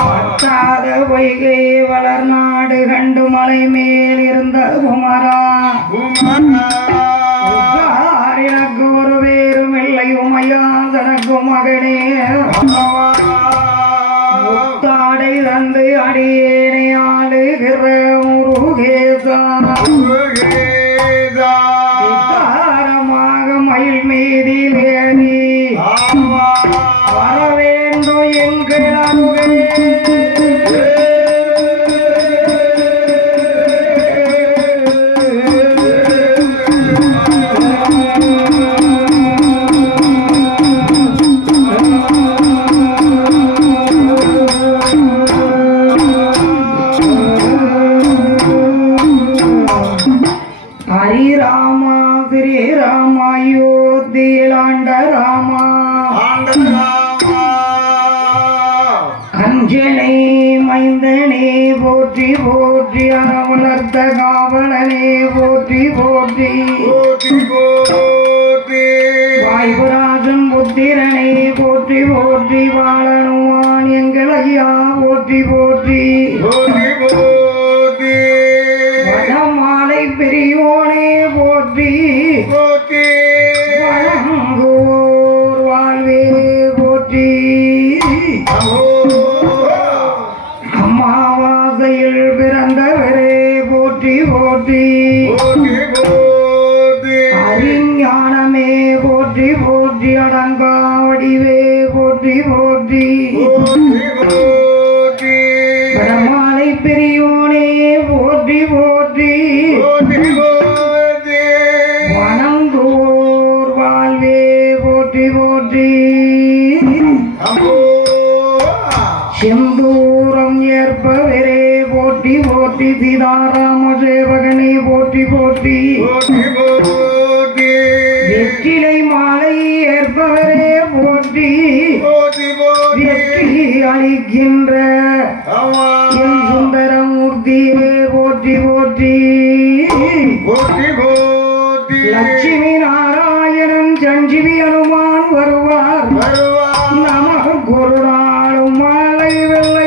பத்தாத பொய்கை வளர்நாடு கண்டு மலை மேல் இருந்த குமரா எனக்கு ஒரு வேறும் இல்லை உமையா தனக்கு மகனே முத்தாடை தந்து அடியேனை ஆளுகிற முருகேசாரமாக மயில் மீதில் ஏறி வர வேண்டும் எங்கள் அருகே ஹரிராமா ஸ்ரீராமாயோத்தியிலாண்ட ராமா அஞ்சனை மைந்தனே போற்றி போற்றி அறவளர்த்த காவலனே போற்றி போற்றி வாய்புராஜன் புத்திரனே போற்றி போற்றி வாழனுவான் எங்கள் ஐயா போற்றி போற்றி வடமாலை பெரியோனே போற்றி வழங்கோர் வாழ்வே போற்றி அம்மாவாசையில் பிறந்தவரே போற்றி போற்றி அறிஞானமே போற்றி போற்றி அடங்கா வடிவே போற்றி போற்றி வடமாலை பெரியோனே போற்றி போற்றி வணங்குவோர் வாழ்வே போற்றி போற்றி செந்தூரம் ஏற்பவரே போற்றி போற்றி சீதாராம சேவகனே போற்றி போற்றி வெற்றிலை மாலை ஏற்பவரே போற்றி வெற்றி அளிக்கின்ற என் சுந்தரமூர்த்தியே போற்றி போற்றி லட்சுமி நாராயணன் சஞ்சீவி அனுமான் வருவார் நமக்கு ஒரு நாளும் மாலை வெள்ளை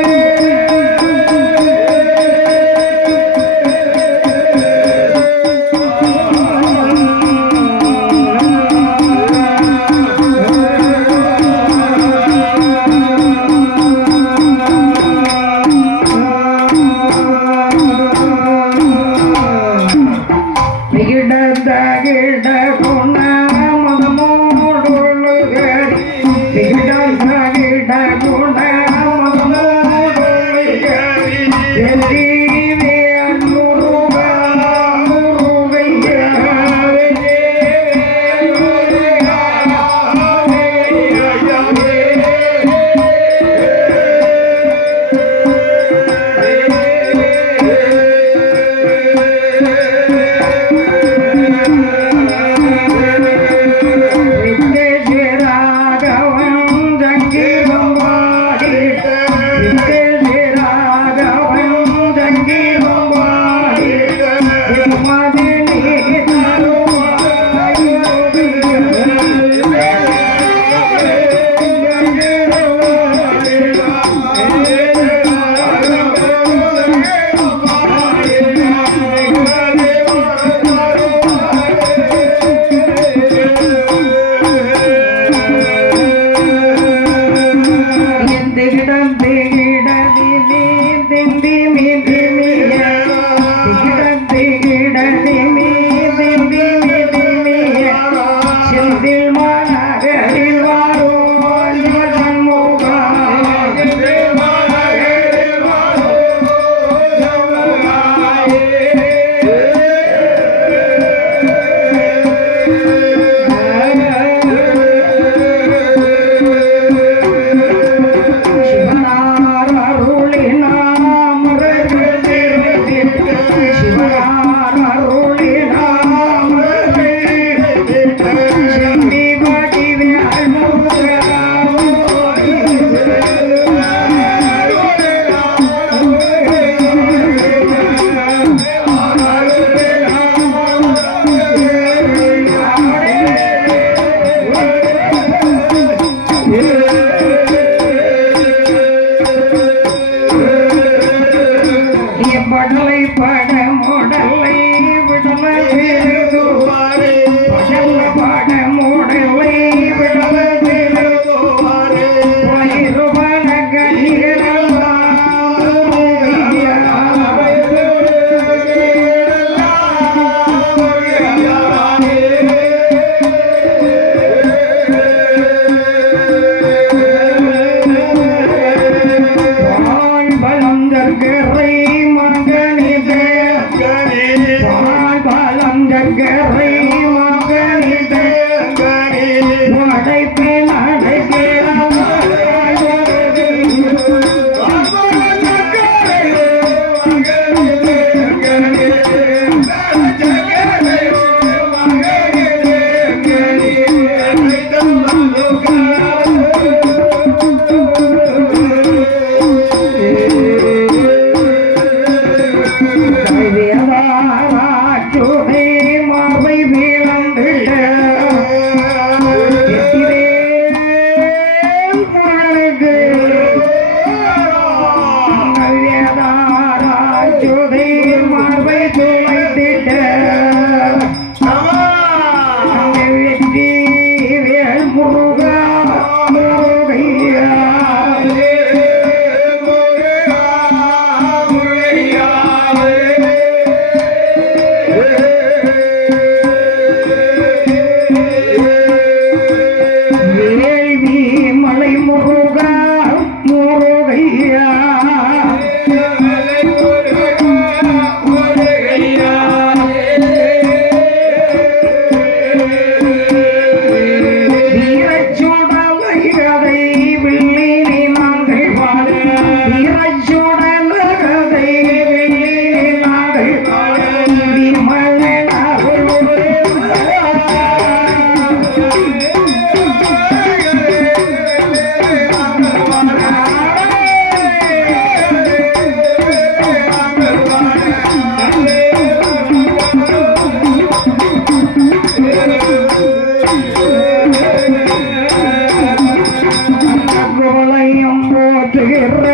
போற்றுகிற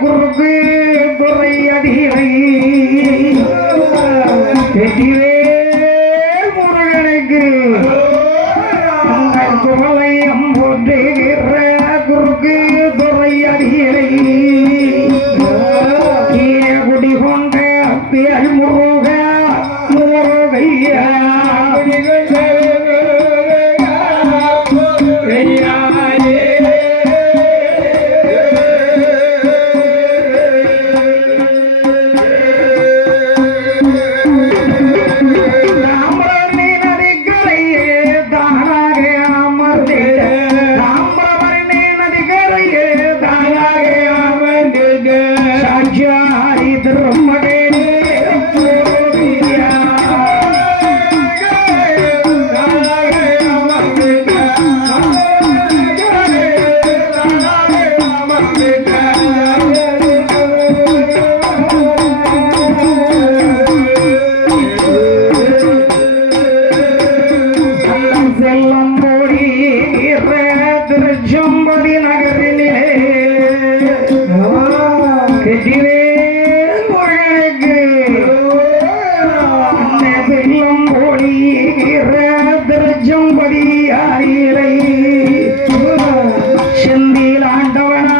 குறுக்கு துறை அதிரை முருகனுக்கு குவளையம் போற்றுகிற குறுக்கு துறை அதிரை குடி கொண்ட பியல் முருக முருகையா திருச்செம்பதி நகரிலே முருகனுக்கு வெள்ளம் போடுகிற திருச்செம்பதி ஆயிரை செந்தில் ஆண்டவனா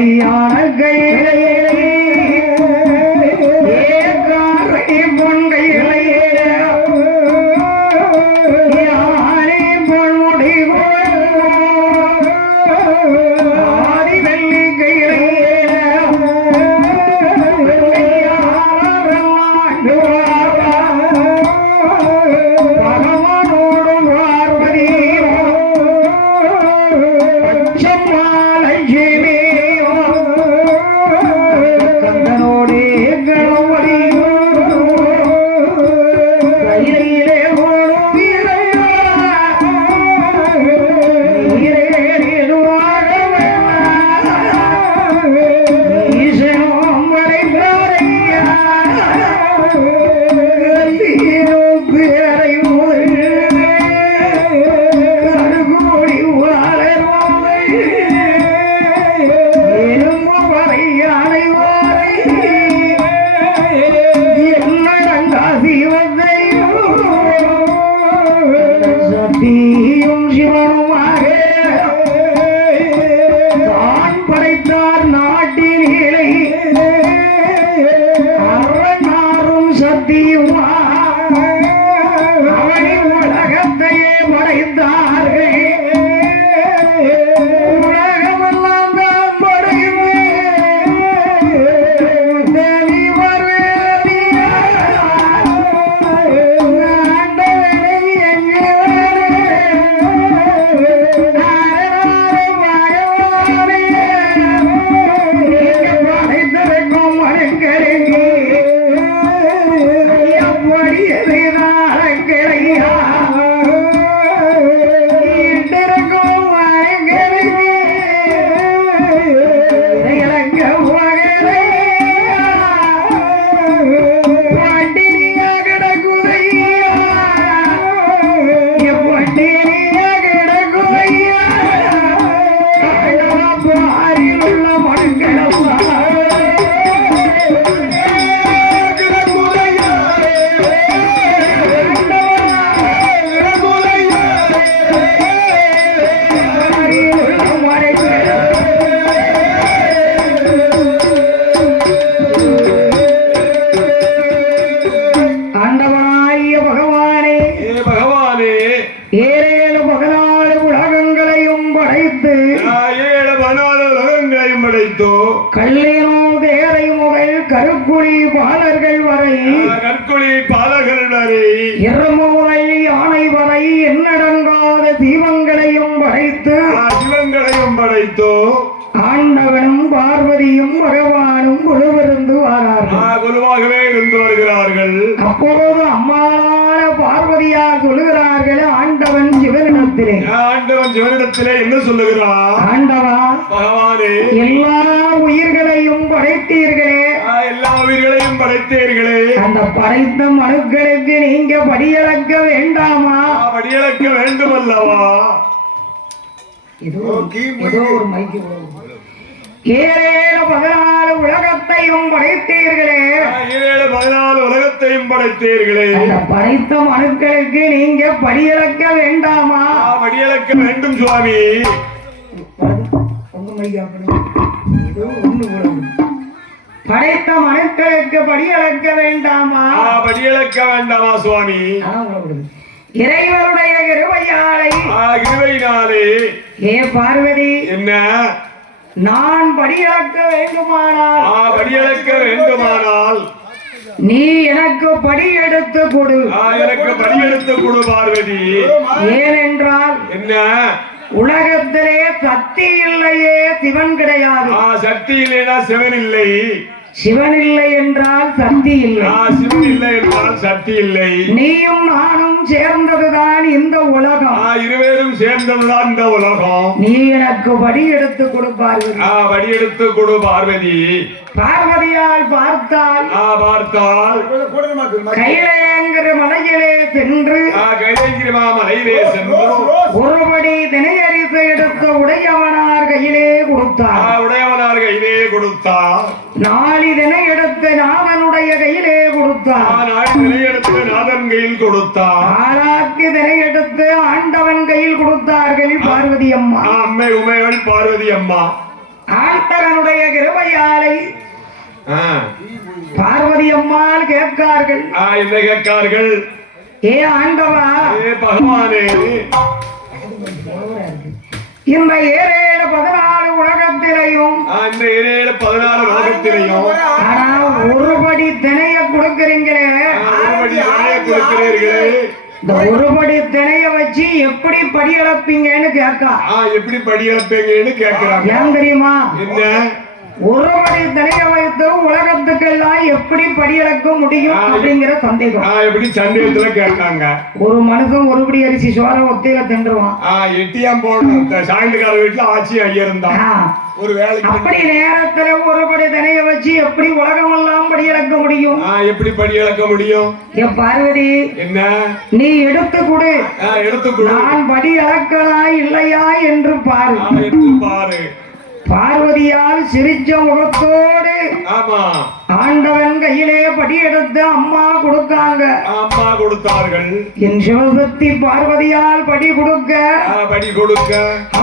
சரியான கையிலே ஏகாரை பொன்கையிலே யாரே பொன்முடி ஆதி வெள்ளி கையிலே ஆண்டவனும் பார்வதியும் பகவானும் குழுவிருந்து குழுவாகவே இருந்து வருகிறார்கள். அப்போது அம்மாளான பார்வதியா சொல்லுகிறார்கள், ஆண்டவன் சிவனிடத்திலே என்ன சொல்லுகிறார்? ஆண்டவா பகவானே, எல்லா உயிர்களையும் படைத்தீர்களே, அந்த படைத்த மனுக்களுக்கு நீங்க படியளக்க வேண்டாமா? படியளக்க வேண்டும் அல்லவா? ஏதோ ஒரு மைக்கு 14 உலகத்தையும் படைத்தீர்களே, 14 உலகத்தையும் படைத்தீர்களே, அந்த படைத்த மனுக்களுக்கு நீங்க படியளக்க வேண்டாமா? படியளக்க வேண்டும் சுவாமி. படைத்த மனுக்களுக்கு படியளக்க வேண்டாமா? படியளக்க வேண்டாமா சுவாமி? இறைவனுடைய கிருபையினாலே ஏ பார்வதி, என்ன நான் படியளக்க வேண்டுமானால் நீ எனக்கு படி எடுத்து கொடு. எனக்கு படி எடுத்து கொடு பார்வதி. ஏனென்றால் என்ன, உலகத்திலே சக்தி இல்லையே சிவன் கிடையாது. சக்தி இல்லைனா சிவன் இல்லை, சிவன் இல்லை என்றால் சக்தி இல்லை, சிவன் இல்லை என்றால் சக்தி இல்லை. நீயும் நானும் சேர்ந்ததுதான் இந்த உலகம், இருவரும் சேர்ந்ததுதான் இந்த உலகம். நீ எனக்கு படி எடுத்து கொடு பார்வதி. படி எடுத்து கொடு பார்வதி. பார்வதியால் பார்த்தால் கையிலேங்கிற மலையிலே சென்று ஒருபடி தினையரிசு எடுத்த உடையவனார் கையிலே கொடுத்தார். 4 தினை எடுத்து நாதனுடைய கையிலே கொடுத்தார். 6 தினை எடுத்து ஆண்டவன் கையில் கொடுத்தார்கள் பார்வதி அம்மா. பார்வதி அம்மா ஆண்டவனுடைய பார்வதியாலை பார்வதி அம்மாள் கேட்கார்கள். என்ன கேட்கார்கள்? ஏ ஆண்டவா, பகவானே, இந்த 7-14 உலகத்திலையும் அந்த 7-14 உலகத்திலையும் ஒருபடி திணைய கொடுக்கிறீங்களே, கொடுக்கிறீர்களே, இந்த ஒருபடி திணைய வச்சு எப்படி படி இழப்பீங்கன்னு கேட்கா. எப்படி படி இழப்பீங்கன்னு கேட்கிறாங்க. ஏன் தெரியுமா? என்ன? ஒருபடி திணைய வைத்து உலகத்துக்கெல்லாம் எப்படி படி இழக்க முடியும் அப்படிங்கிற சந்தேகம். எப்படி சந்தேகத்துல கேட்காங்க. ஒரு மனுஷன் ஒருபடி அரிசி சோற ஒத்தையில தின்றுவான். எட்டியாம் போடணும். சாயந்தக்கார வீட்டுல ஆட்சி ஐயா இருந்தா ஒரு வேலைக்கு. அப்படி நேரத்துல ஒருபடி திணைய வச்சு எப்படி உலகம் எல்லாம் படி இழக்க முடியும்? எப்படி படி இழக்க முடியும்? என் பார்வதி, என்ன நீ எடுத்து கொடு, எடுத்து கொடு, நான் படி இழக்கலா இல்லையா என்று பாரு. பாரு. பார்வதியால் சிரிச்ச முகத்தோடு ஆண்டவன் கையிலே படி எடுத்து அம்மா கொடுத்தாங்க. அம்மா கொடுத்தார்கள். என் சிவசக்தி பார்வதியால் படி கொடுக்க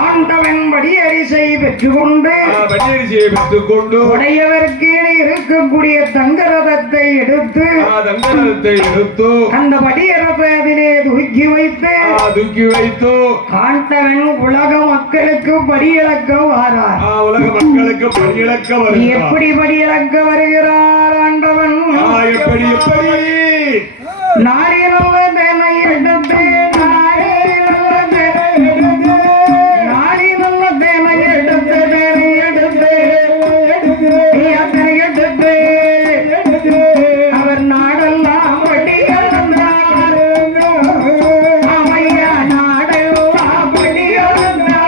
ஆண்டவன் படி அரிசை பெற்றுக்கொண்டு உடையவருக்கு இருக்கக்கூடிய தங்கரதத்தை எடுத்து அந்த படியரத்தை அதிலே தூக்கி வைத்து ஆண்டவன் உலக மக்களுக்கு படி இழக்க வாரார். உலக மக்களுக்கு படி இழக்க வருகிறார். எப்படி படி இழக்க வருகிறார் ஆண்டவன்? எப்படி நாடி நல்ல தேனை எடுத்து நாடி நல்ல தேனை எடுத்து அவர் நாடெல்லாம் படி இழந்தார். அவையா நாடெல்லாம் படி இழந்தார்.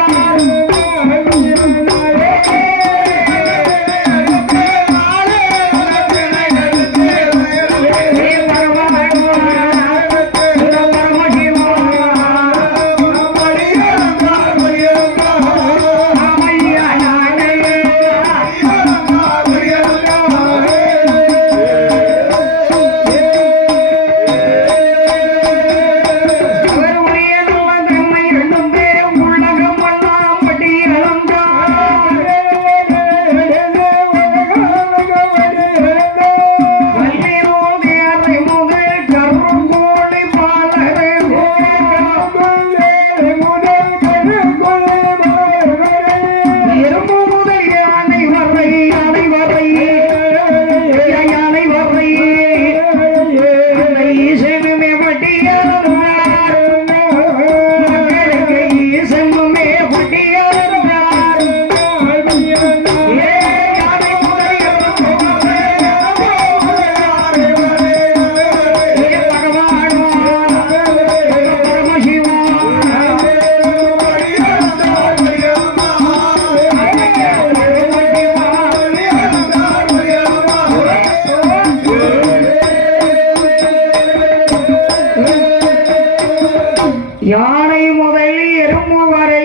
யானை முதல் எறும்பு வரை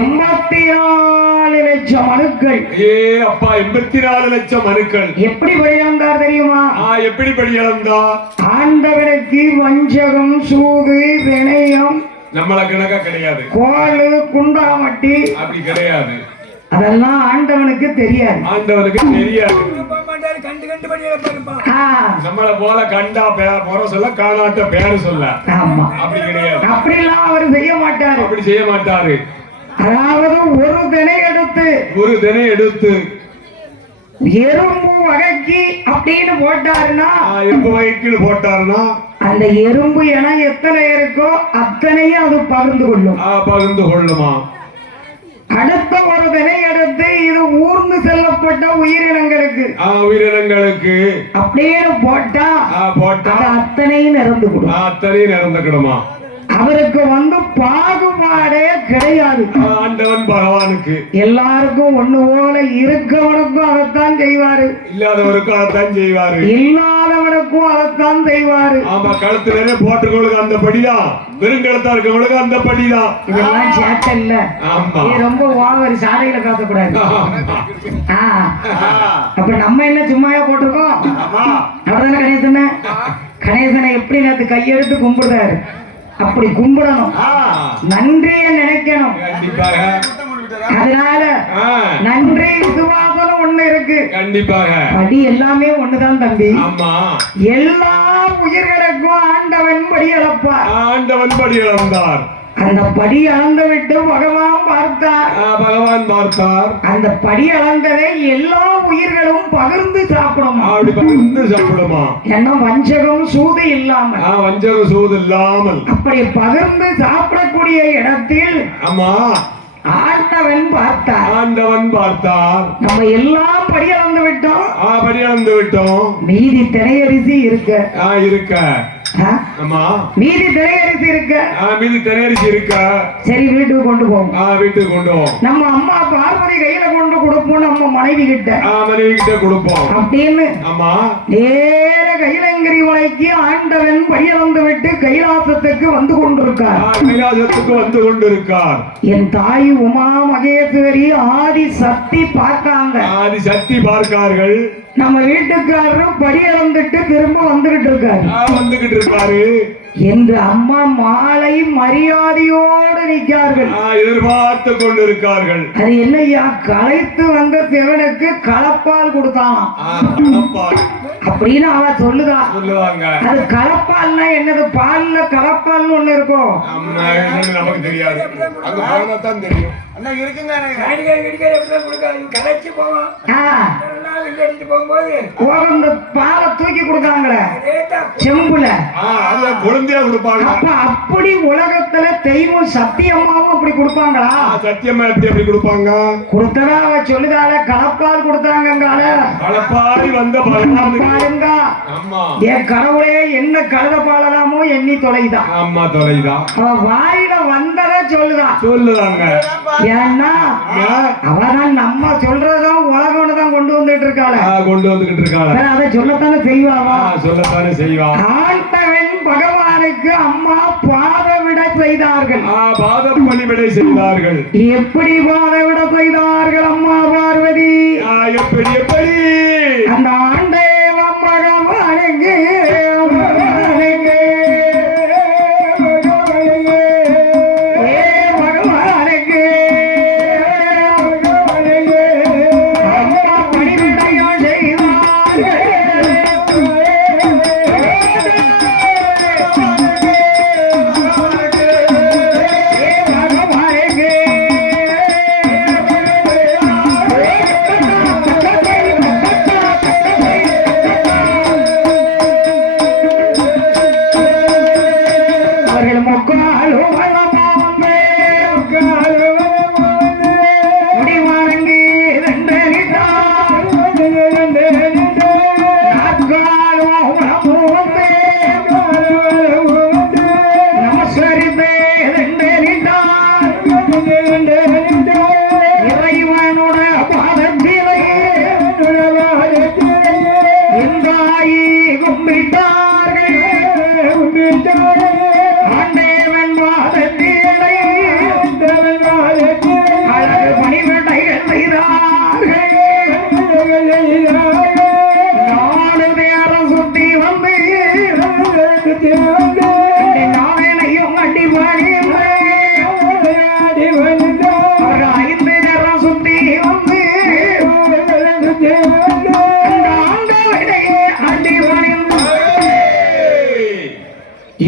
84 லட்சம் மனுக்கள். அப்பா 84 லட்சம் மனுக்கள். எப்படி பலியாந்தார் தெரியுமா? எப்படி பலியாந்தார்? ஆண்டவனுக்கு வஞ்சகம், சூது, வினயம் நம்மள கணக்கா கிடையாது. கோலு, குண்டாமட்டி அப்படி கிடையாது. அதெல்லாம் ஆண்டவனுக்கு தெரியாது. நம்மள போல கண்டா போற சொல்ல காணாட்ட பேரு சொல்ல. ஆமா, அப்படி கிடையாது. அப்படிலாம் அவர் செய்ய மாட்டாரு. அப்படி செய்ய மாட்டாரு. அதாவது ஒரு தினை எடுத்து எறும்பு வகைக்கு அப்படின்னு போட்டாருன்னா அந்த எறும்பு என எத்தனை இருக்கோ அத்தனையும் அது பகிர்ந்து கொள்ளுமா. அடுத்த ஒரு தினை எடுத்து இது ஊர்ந்து செல்லப்பட்ட உயிரினங்களுக்கு அப்படின்னு போட்டா அத்தனையும் நிறந்துக்கிடுமா. அவருக்கு பாகுபாடே கிடையாது. ஆண்டவன் பகவானுக்கு எல்லாருக்கும் ஒண்ணு போல இருக்கவனுக்கும் அதைத்தான் செய்வாரு, இல்லாதவருக்கும் அதைத்தான் செய்வாரு, இல்லாதவனுக்கும் அதைத்தான் செய்வாரு. ஆமா, கழுத்துல போட்டுக்கொள்ளுக்கு அந்த படிதான், வெறுங்கழுத்தா இருக்கவங்களுக்கு அந்த படிதான். இதெல்லாம் சேட்டை இல்ல. ரொம்ப ஓவர் சாலையில காத்தக்கூடாது. அப்ப நம்ம என்ன சும்மாயா போட்டிருக்கோம்? அப்படிதானே கணேசனை எப்படி நேற்று கையெடுத்து கும்பிடுறாரு, அப்படி கும்பிடணும், நன்றிய நினைக்கணும். அதனால நன்றி படி விசுவாசம் ஒண்ணு இருக்கு. கண்டிப்பாக படி எல்லாமே ஒண்ணுதான் தம்பி. ஆமா. எல்லா உயிர்களுக்கும் ஆண்டவன் படி அளப்பார். ஆண்டவன் படி அளந்தார். அந்த படி அளந்து விட்டு பகவான் பார்த்தார். பகவான் பார்த்தார். அந்த படி அளந்ததை எல்லா உயிர்களும் பகிர்ந்து சாப்பிடும். அப்படி பகிர்ந்து சாப்பிடுமா? என்ன வஞ்சகம் சூது இல்லாமல். வஞ்சகம் சூது இல்லாமல் அப்படி பகிர்ந்து சாப்பிடக்கூடிய இடத்தில் ஆமா ஆண்டவன் பார்த்தார். ஆண்டவன் பார்த்தார். நம்ம எல்லாம் படி அளந்து விட்டோம். படி அளந்து விட்டோம். மீதி திரையரிசி இருக்க இருக்க. ஆமா. மீதி திரையரிசி இருக்க. மீதி திரையரிசி இருக்க. சரி வீட்டுக்கு கொண்டு போவோம். வீட்டுக்கு கொண்டு போவோம். நம்ம அம்மா பார்வதி கையில கொண்டு கொடுப்போம். நம்ம மனைவி கிட்ட கொடுப்போம் அப்படின்னு. ஆமா. நேர கைலங்கிரி மலைக்கு ஆண்டவன் படி அளந்து விட்டு கைலாசத்துக்கு வந்து கொண்டிருக்கார். கைலாசத்துக்கு வந்து கொண்டிருக்கார். என் தாய் உமா மகேஸ்வரி ஆதி சக்தி பார்க்காங்க. ஆதி சக்தி பார்க்கார்கள். நம்ம வீட்டுக்காரரும் படி அளந்துட்டு திரும்ப வந்துகிட்டு இருக்காரு என்று அம்மா மாலை மரியாதையோடு நிற்கார்கள். எதிர்பார்த்து கொண்டிருக்கார்கள். அது என்னையா களைத்து வந்த சிவனுக்கு களப்பால் கொடுத்தான் அப்படின்னு அவ சொல்லுவாங்க. அது களப்பால்னா என்னது? பால்ல களப்பால் ஒண்ணு இருக்கும். நமக்கு தெரியாது. தெரியும். பாலை தூக்கி கொடுத்தாங்களே செம்புல குழந்தையா கொடுப்பாங்க. அப்படி உலகத்துல தெய்வம் சத்தியம்மாவும் அப்படி கொடுப்பாங்களா? சத்தியம்மா எப்படி கொடுப்பாங்க? கொடுத்ததா அவ சொல்லுதால களப்பால் கொடுத்தாங்க. களப்பாரி வந்த பாருங்க. என் கடவுளே என்ன கழுத பாலலாமோ எண்ணி தொலைதான். ஆமா தொலைதான். அவ வாயில வந்தத சொல்லுதாங்க. ஏன்னா அவதான் நம்ம சொல்றதும் உலகம்னு தான் கொண்டு வந்துட்டு இருக்காள. அதை சொல்லத்தானே செய்வாவா? சொல்லத்தானே செய்வா. ஆண்டவன் பகவானுக்கு அம்மா பாத விட செய்தார்கள். பாதம் பணிவிடை செய்தார்கள். எப்படி பாத விட செய்தார்கள் அம்மா பார்வதி? எப்படி அந்த ஆண்டேவம் பகவானுக்கு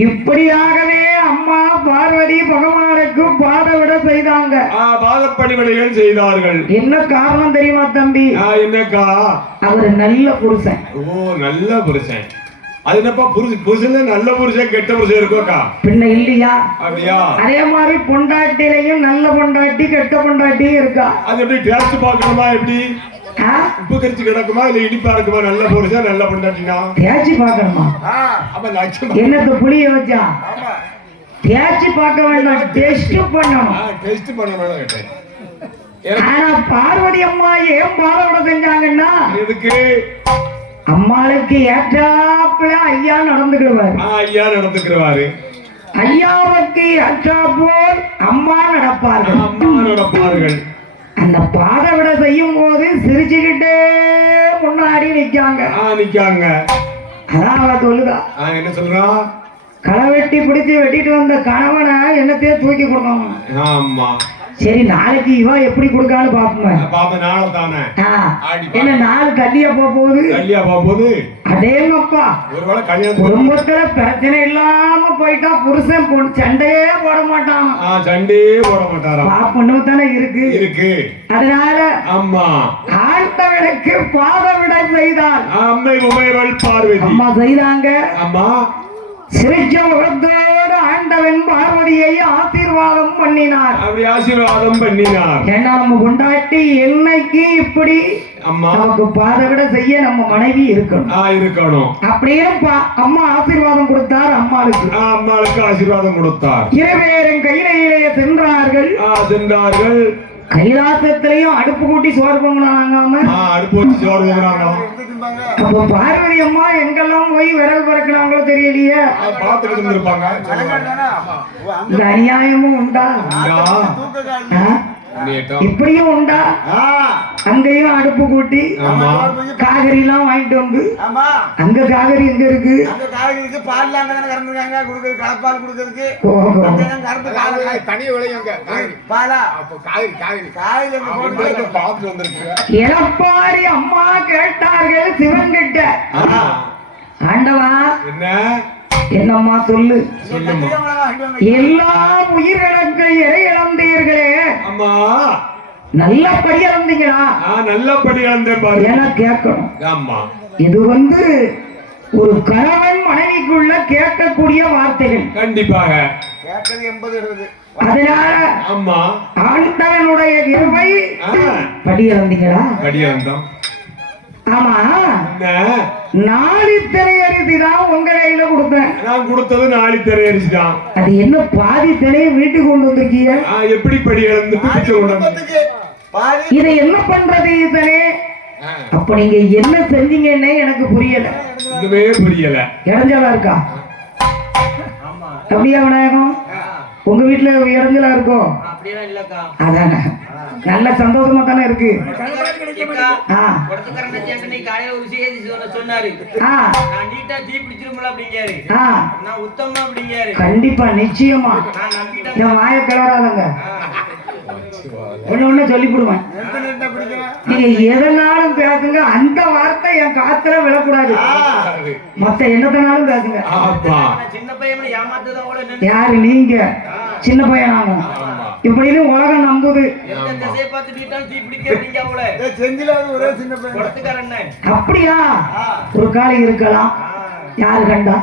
இப்படியாகவே அம்மா பார்வதி பகவானுக்கு பாத விட செய்தாங்க. பாதப்பணிவிடைகள் செய்தார்கள். என்ன காரணம் தெரியுமா தம்பி? என்னக்கா? அவர் நல்ல புருஷன். நல்ல புருஷன். அது என்னப்பா புருஷன் நல்ல புருஷன் கெட்ட புருஷன் இருக்கோக்கா? பின்ன இல்லையா? அப்படியா? அதே மாதிரி பொண்டாட்டிலையும் நல்ல பொண்டாட்டி கெட்ட பொண்டாட்டியும் இருக்கா. அது எப்படி டேஸ்ட் பார்க்கணுமா? எப்படி உப்பு கரிச்சு கிடக்குமா இல்ல இனிப்பா இருக்குமா? நல்ல புருஷன் நல்ல பொண்டாட்டினா தேய்ச்சி பார்க்கணுமா? என்னத்த புளிய வச்சா தேய்ச்சி பார்க்க வேண்டாம், டெஸ்ட் பண்ணணும். டெஸ்ட் பண்ணணும் கேட்டேன். ஆனா பார்வதி அம்மா ஏன் பாலோட செஞ்சாங்கன்னா எதுக்கு? அம்மாளுக்கு ஏற்றாப்புல ஐயா நடந்துக்கிடுவாரு. ஐயா நடந்துக்கிடுவாரு. ஐயாவுக்கு ஏற்றாப்போல் அம்மா நடப்பார்கள். அம்மா நடப்பார்கள். அந்த பாத விட செய்யும் போது சிரிச்சுக்கிட்டே முன்னாடி நிக்காங்க. அதான் அவ சொல்லுதா. என்ன சொல்றா? களை வெட்டி பிடிச்சு வெட்டிட்டு வந்த கணவனை என்னத்தையே தூக்கி கொடுக்கணும். ஆமா. சரி நாளைக்கு இவ எப்படி கொடுக்கான்னு பாப்போம். பாப்ப நாளை தானே என்ன நாள் கல்லியா போகுது, கல்லியா போகுது. அதேங்கப்பா ஒருவேளை கல்யாணம் குடும்பத்துல பிரச்சனை இல்லாம போயிட்டா புருஷன் சண்டையே போட மாட்டான். சண்டையே போட மாட்டாரா? பாப்பன்னு தானே இருக்கு இருக்கு. அதனால அம்மா ஆண்டவனுக்கு பாதவிட செய்தார். அம்மை உமையவள் பார்வதி அம்மா செய்தாங்க. அம்மா சிரிச்ச முகத்தோடு ஆண்டவன் பார்வதியை ஆசீர்வாதம் பண்ணினார். அப்படி ஆசீர்வாதம் பண்ணினார். ஏன்னா நம்ம கொண்டாட்டி என்னைக்கு இப்படி அம்மா நமக்கு பாதவிட செய்ய நம்ம மனைவி இருக்கணும் இருக்கணும் அப்படின்னு அம்மா ஆசீர்வாதம் கொடுத்தார். அம்மாளுக்கு ஆசீர்வாதம் கொடுத்தார். இருவேரும் கையிலேயே சென்றார்கள். சென்றார்கள். கைலாசத்திலையும் அடுப்பு கூட்டி சோறு பொங்கினாங்க. அடுப்பு வச்சு சோறு பொங்கினாங்க. அப்ப பார்வதி அம்மா எங்கெல்லாம் போய் விரல் பறக்குனாங்களோ தெரியலையே. பார்த்துட்டு இருந்திருப்பாங்க. இந்த அநியாயமும் உண்டா? இப்படியும் உண்டா? அங்கேயும் அடுப்பு கூட்டி காகரி எல்லாம் வாங்கிட்டு வந்து, அங்க காகரி எங்க இருக்கு? எடப்பாடி அம்மா கேட்டார்கள் சிவன் கிட்ட, ஆண்டவா என்னம்மா சொல்லு, எல்லா உயிர்களுக்கு இறை இழந்தீர்களே, நல்லபடி இழந்தீங்களா? நல்லபடி இழந்தேன் கேட்கணும். இது ஒரு கணவன் மனைவிக்குள்ள கேட்கக்கூடிய வார்த்தைகள். கண்டிப்பாக அதனால அம்மா ஆண்டவனுடைய கிருபை படி இழந்தீங்களா? படி இழந்தோம். ஆமா, 4 திரை அரிசி தான் உங்க கையில கொடுத்தேன். நான் கொடுத்தது 4 திரை அரிசி தான். அது என்ன பாதி திரையை வீட்டுக்கு கொண்டு வந்திருக்கீங்க? எப்படி படி இழந்து இதை என்ன பண்றது இதனே? அப்ப நீங்க என்ன செஞ்சீங்கன்னே எனக்கு புரியல. இதுவே புரியல. இறஞ்சலா இருக்கா? அப்படியா விநாயகம்? உங்க வீட்டுல இறஞ்சலா இருக்கும்? அதானே, நல்ல சந்தோஷமா தானே இருக்கு. கண்டிப்பா நிச்சயமா என் வாய கிளறாதங்க. ஒண்ணு சொல்லிவிடுவேன், நீங்க எதனாலும் பேசுங்க, அந்த வார்த்தை என் காத்துல விழக்கூடாது. மத்த என்னத்தனாலும் பேசுங்க. யாரு நீங்க? சின்ன பையனாங்க இப்படின்னு உலகம் நம்புது. அப்படியா? ஒரு காலை இருக்கலாம். யாரு கண்டா?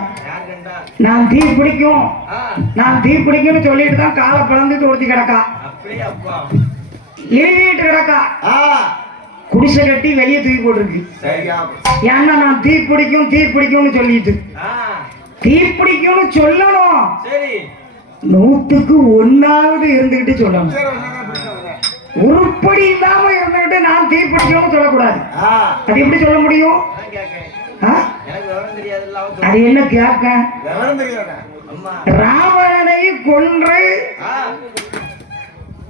நான் தீ பிடிக்கும், நான் தீ பிடிக்கும்னு சொல்லிட்டு தான் காலை பிளந்துட்டு ஒருத்தி கிடக்கா, எழுதிட்டு கிடக்கா, குடிசை கட்டி வெளியே தூக்கி போட்டுருக்கு. ஏன்னா நான் தீ பிடிக்கும் தீ பிடிக்கும்னு சொல்லிட்டு, தீ பிடிக்கும்னு சொல்லணும், 100க்கு 1 இருந்துகிட்டு சொல்லணும். உருப்படி இல்லாம இருந்துகிட்டு நான் தீ பிடிக்கும்னு சொல்லக்கூடாது. அது எப்படி சொல்ல முடியும்? அது என்ன கேட்க? ராவணனை கொன்று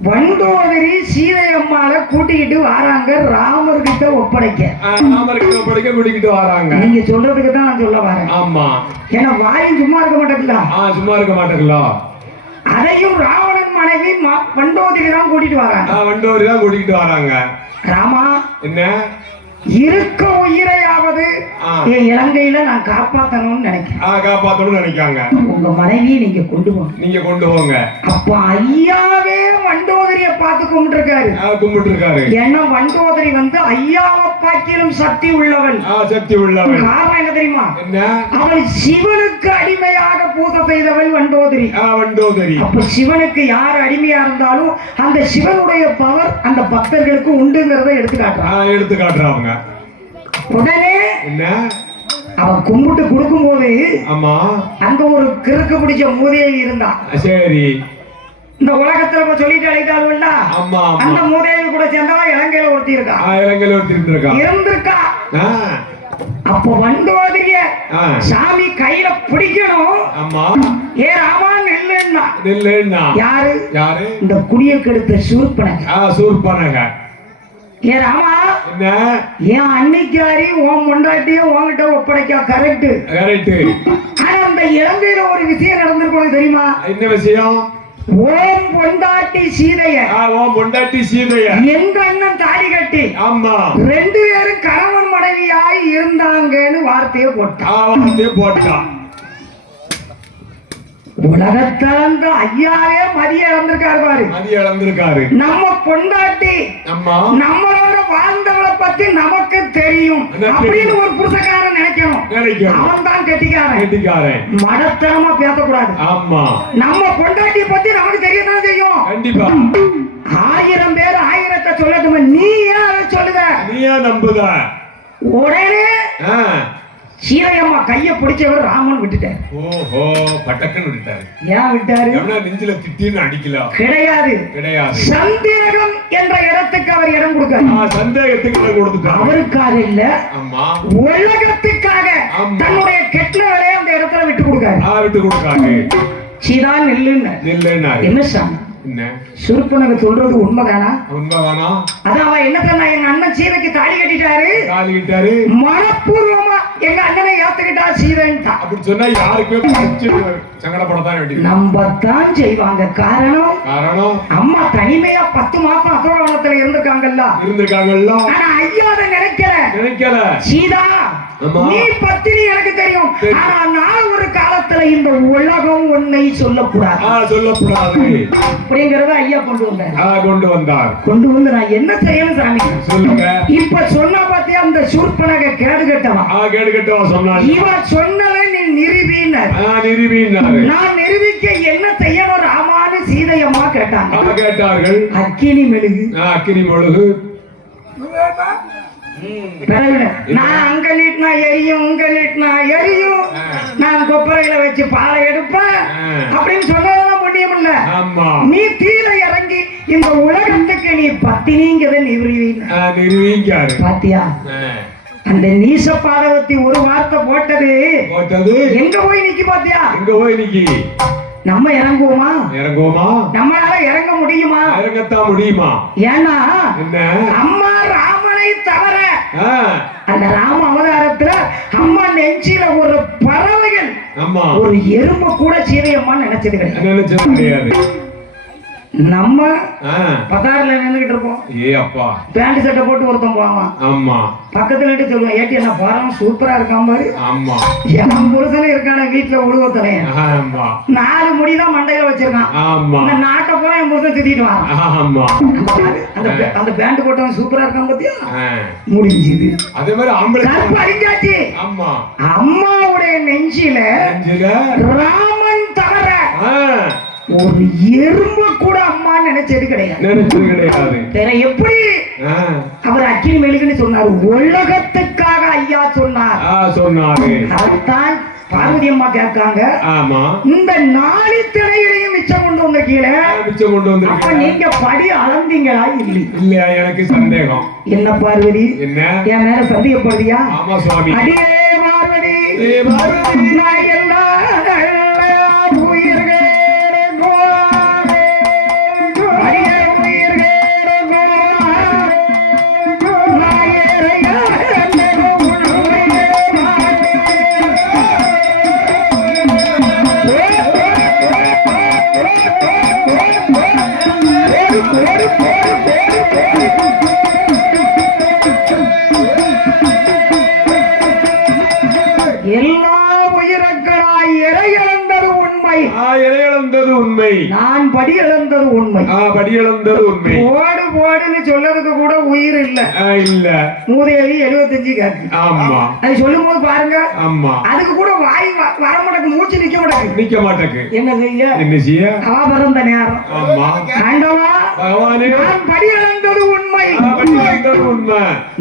வண்டோதரி சீதை அம்மாவை கூட்டிக்கிட்டு வராங்க ராமர் கிட்ட ஒப்படைக்க. கூட்டிக்கிட்டு வராங்க. நீங்க சொல்றதுக்கு தான் நான் சொல்ல வரேன். ஆமா, ஏன்னா வாயும் சும்மா இருக்க மாட்டேங்களா? சும்மா இருக்க மாட்டேங்களா? அதையும் ராவணன் மனைவி வண்டோதரி தான் கூட்டிட்டு வராங்க. வண்டோதரி தான் கூட்டிக்கிட்டு வராங்க. ராமா, என்ன இருக்க உயிரையாவது என் இலங்கையில நான் காப்பாத்தணும்னு நினைக்கிறேன். காப்பாத்தணும்னு நினைக்காங்க. உங்க மனைவியை நீங்க கொண்டு போங்க. நீங்க கொண்டு போங்க. அப்ப ஐயாவே வண்டோதரிய பார்த்து கும்பிட்டுருக்காரு. கும்பிட்டுருக்காரு. ஏன்னா வண்டோதரி ஐயாவை பார்க்கிலும் சக்தி உள்ளவள். சக்தி உள்ளவள். காரணம் என்ன தெரியுமா? என்ன? அவள் சிவனுக்கு அடிமையாக பூஜை செய்தவள் வண்டோதரி. வண்டோதரி. அப்ப சிவனுக்கு யார் அடிமையா இருந்தாலும் அந்த சிவனுடைய பவர் அந்த பக்தர்களுக்கு உண்டுங்கிறத எடுத்து காட்டுறாங்க. உடனே என்ன அவன் கும்பிட்டு கொடுக்கும் போது ஆமா அங்க ஒரு கிறுக்கு பிடிச்ச மூதேவி இருந்தா. சரி, இந்த உலகத்துல சொல்லிட்டு அழைத்தாள். அந்த மூதேவி கூட சேர்ந்தவா இலங்கையில ஒருத்தி இருக்கா. இலங்கையில ஒருத்தி இருந்திருக்கா. அப்போ வண்டோதரிய சாமி கையில பிடிக்கணும். ஏ ராமா நெல்லுன்னா யாரு? இந்த குடியை கெடுத்த சூர்பனக. ஏ ராமா, என் அன்னைக்காரி உன் முண்டாட்டிய உன்கிட்ட ஒப்படைக்க. கரெக்ட். ஆனா அந்த இலங்கையில ஒரு விஷயம் நடந்திருக்கும் தெரியுமா? என்ன விஷயம்? ஓம் பொண்டாட்டி சீதைய ஓம் பொண்டாட்டி சீதைய எங்க அண்ணன் தாலி கட்டி ஆமா 2 பேரும் கணவன் மனைவியாய் இருந்தாங்கன்னு வார்த்தையை போட்டான். உலகத்தாந்த ஐயாவே மதிய இழந்திருக்காரு பாரு. மதிய இழந்திருக்காரு. நம்ம பொண்டாட்டி நம்மளோட வாழ்ந்தவளை பத்தி நமக்கு தெரியும் அப்படின்னு ஒரு புருஷக்காரன் நினைக்கணும். அவன் தான் கெட்டிக்காரன். மடத்தனமா பேசக்கூடாது. ஆமா, நம்ம பொண்டாட்டியை பத்தி நமக்கு தெரியதான் செய்யும். கண்டிப்பா 1000 பேர் 1000 சொல்லட்டுமே, நீ ஏன் அதை சொல்லுத? நீ ஏன் நம்புத? உடனே சீதையம்மா கைய பிடிச்சவர் ராமன் விட்டுட்டார். ஓஹோ, பட்டக்கன் விட்டாரு. ஏன் விட்டாரு? நெஞ்சில திட்டின்னு அடிக்கல. கிடையாது. சந்தேகம் என்ற இடத்துக்கு அவர் இடம் கொடுக்க. சந்தேகத்துக்கு இடம் கொடுத்துட்டார். அவருக்காக இல்ல, உலகத்துக்காக தன்னுடைய கெட்ட வேலையை அந்த இடத்துல விட்டு கொடுக்காரு. சீதா நில்லுன்னு என்ன சாமி சுருப்பனக்கு சொல்றது உண்மைதானா? அதான் அவன் என்ன சொன்னா, எங்க அண்ணன் சீதைக்கு தாலி கட்டிட்டாரு, மனப்பூர்வமா எங்க அண்ணனை ஏத்துக்கிட்டா சீதைன்ட்டா. அப்படி சொன்னா யாருக்குமே சங்கடப்படத்தான் வேண்டியது. நம்பத்தான் செய்வாங்க. காரணம் அம்மா தனிமையா 10 மாசம் அசோகவனத்துல இருந்திருக்காங்கல்ல. ஆனா ஐயா அதை நினைக்கல. சீதா நீ பத்தினி எனக்கு தெரியும், ஆனா நான் ஒரு காலத்துல இந்த உலகம் உன்னை சொல்லக்கூடாது அப்படிங்கறத ஐயா கொண்டு வந்து நான் என்ன செய்யணும் சாமி சொல்லுங்க. இப்ப சொன்ன பாத்தியா அந்த சூர்பனக கேடு கட்டவா சொன்னா, இவன் சொன்னதை நீ நிரூபினார். நான் நிரூபிக்க என்ன செய்யணும் ராமானு சீதையம்மா கேட்டார்கள். அக்கினி மெழுகு நான் அங்க நீட்டினா எரியும், இங்க நீட்டினா எரியும், நான் கொப்பரையில வச்சு பாலை எடுப்பேன் அப்படின்னு சொன்னதெல்லாம் முடியுமில்ல. நீ தீல இறங்கி இந்த உலகத்துக்கு நீ பத்தினிங்கிறத நிரூபிக்காரு. பாத்தியா அந்த நீச பாதவத்தி ஒரு வார்த்தை போட்டது எங்க போய் நிக்கி? பாத்தியா எங்க போய் நிக்கி? நம்ம இறங்குவோமா? நம்மளால இறங்க முடியுமா? ஏன்னா அம்மா ராமனை தவிர அந்த ராம அவதாரத்துல அம்மா நெஞ்சில ஒரு பறவைகள் ஒரு எறும்பு கூட சீதையம்மா நினைச்சது கிடையாது. நம்ம பதாரில நின்றுகிட்டு இருப்போம். பேண்ட் சட்டை போட்டு ஒருத்தன் போவான். பக்கத்துல நின்று சொல்லுவான், ஏட்டி என்ன பாரம் சூப்பரா இருக்கான் பாரு. என் புருஷனே இருக்கான வீட்டுல உழுவத்தலையன் 4 முடிதான் மண்டையில வச்சிருக்கான். நாட்டை போல என் புருஷன் திட்டிட்டு அந்த பேண்ட் போட்டவன் சூப்பரா இருக்கான் பத்தியா? முடிஞ்சது. அதே மாதிரி அம்மாவுடைய நெஞ்சில ராமன் தவிர ஒரு எறும்பு கூட அம்மா நினைச்சது கிடையாது. எப்படி அவர் அக்கினி மெழுகுன்னு சொன்னார்? உலகத்துக்காக ஐயா சொன்னார். அதான் பார்வதி அம்மா கேட்காங்க, இந்த 4 திரையிலையும் மிச்சம் கொண்டு வந்த கீழே அப்ப நீங்க படி அளந்தீங்களா? இல்லையா? எனக்கு சந்தேகம். என்ன பார்வதி, என் மேல சந்தேகப்படுறியா? அடியே பார்வதி, நான் எல்லா உயிர்கள் எல்லா உயிரக்களாய் இறையிழந்தது உண்மை. நான் படி இழந்தது உண்மை. போடுன்னு சொல்லதுக்கு கூட உயிர் இல்ல. மூதேவி 75 கேக்கு. அது சொல்லும் போது பாருங்க, அதுக்கு கூட வாய் வர மாட்டேங்க, மூச்சு நிக்க மாட்டேங்க. என்ன செய்ய? அவ பிறந்த நேரம். நான் படி இழந்தது உண்மை.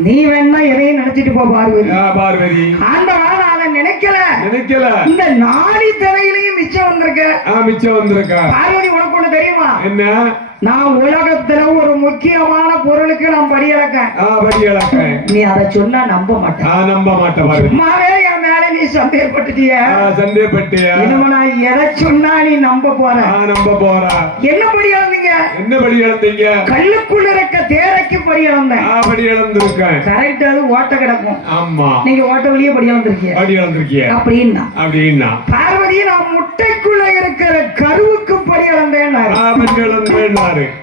நீ வேணா எதையும் நினைச்சிட்டு போ பார்வதி. ஆண்டவா நான் நினைக்கல. இந்த 4 திரையிலையும் மிச்சம் வந்திருக்க. பார்வதி உனக்கு ஒண்ணு தெரியுமா? என்ன? நான் உலகத்துல ஒரு முக்கியமான பொருளுக்கு நான் படி இழக்கேன். நீ அதை சொன்னா நம்ப மாட்டேன். சும்மாவே என் மேல நீ சந்தேகப்பட்டுட்டிய. இனிமே நான் எதை சொன்னா நீ நம்ப போற. என்ன படி இழந்தீங்க? கல்லுக்குள்ள இருக்க தேரைக்கு படி இழந்தேன். கரெக்ட். அது ஓட்ட கிடக்கும். நீங்க ஓட்ட வழியே படி இழந்திருக்கீங்க அப்படின்னா பார்வதி, நான் முட்டைக்குள்ள இருக்க இருக்கிற கருவுக்கு படி அளந்தேன்னாரு.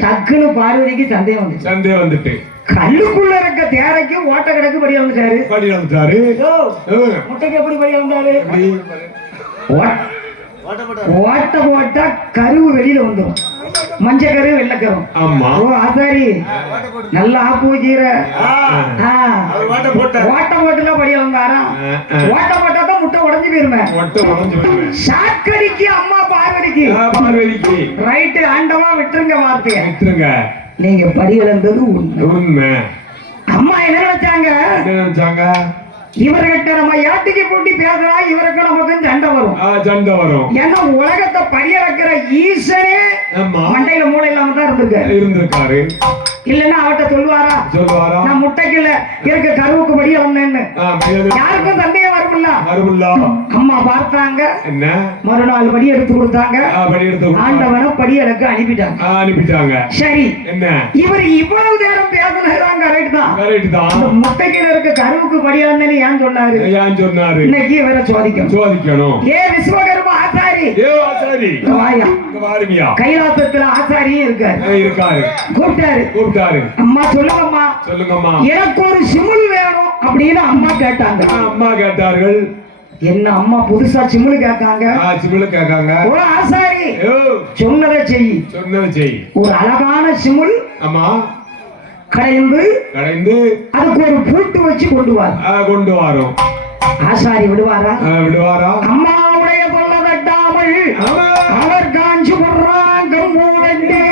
டக்குன்னு பார்வதிக்கு சந்தேகம் வந்துட்டு கல்லுக்குள்ள இருக்க தேரைக்கு ஓட்ட கிடக்கு படி அளந்துட்டாரு. முட்டைக்கு எப்படி படி அளந்தாரு? ஓட்ட போட்டா கருவு வெளியில வந்துடும். மஞ்சள் கரு வெள்ளக்கரும். ஆசாரி நல்லா ஆப்பு வைக்கிற ஓட்ட போட்டுலாம் படி அளந்தாரா? ஓட்ட போட்டா தான் முட்டை உடஞ்சு போயிருமே. சாக்கடிக்கு அம்மா பார்வதிக்கு ரைட்டு ஆண்டவா விட்டுருங்க வார்த்தைய. நீங்க படி அளந்தது உண்மை. அம்மா என்ன நினைச்சாங்க? இவர்கிட்ட நம்ம யாட்டிக்கு கூட்டி பேசுறா இவருக்கு நமக்கு சண்டை வரும். ஏன்னா உலகத்தை பரியறக்கிற ஈசனே மண்டையில மூளை இல்லாம தான் இருந்திருக்காரு. இல்லன்னா அவட்ட சொல்லுவாரா நான் முட்டைக்குள்ள இருக்க கருவுக்கு படி வந்தேன்னு? யாருக்கும் சந்தேகம் வரும்ல. அம்மா பார்த்தாங்க. மறுநாள் படி எடுத்து கொடுத்தாங்க. ஆண்டவனை படி எனக்கு அனுப்பிட்டாங்க. சரி, இவர் இவ்வளவு நேரம் பேசுறாங்க. கரெக்ட் தான். முட்டைக்குள்ள இருக்க கருவுக்கு படி வந்தேன்னு ஏன் சொன்னாரு? இன்னைக்கு இவரை சோதிக்கணும். விஸ்வகர்மா ஆசாரி கைலாசத்துல ஆசாரியும் இருக்காரு. கூப்பிட்டாரு. அம்மா சொல்லுங்கம்மா, எனக்கு ஒரு சிமுல் வேணும் அப்படின்னு அம்மா கேட்டார்கள். என்ன அம்மா புதுசா சிமுலு கேட்காங்க? ஒரு ஆசாரி சொன்னதை செய். ஒரு அழகான சிமுல் கடைந்து அதுக்கு ஒரு பூட்டு வச்சு கொண்டு வரோம். ஆசாரி விடுவாரா? அம்மாவுடைய சொல்ல தட்டாமல் அவர் காஞ்சி போடுறாங்க. மூடண்டே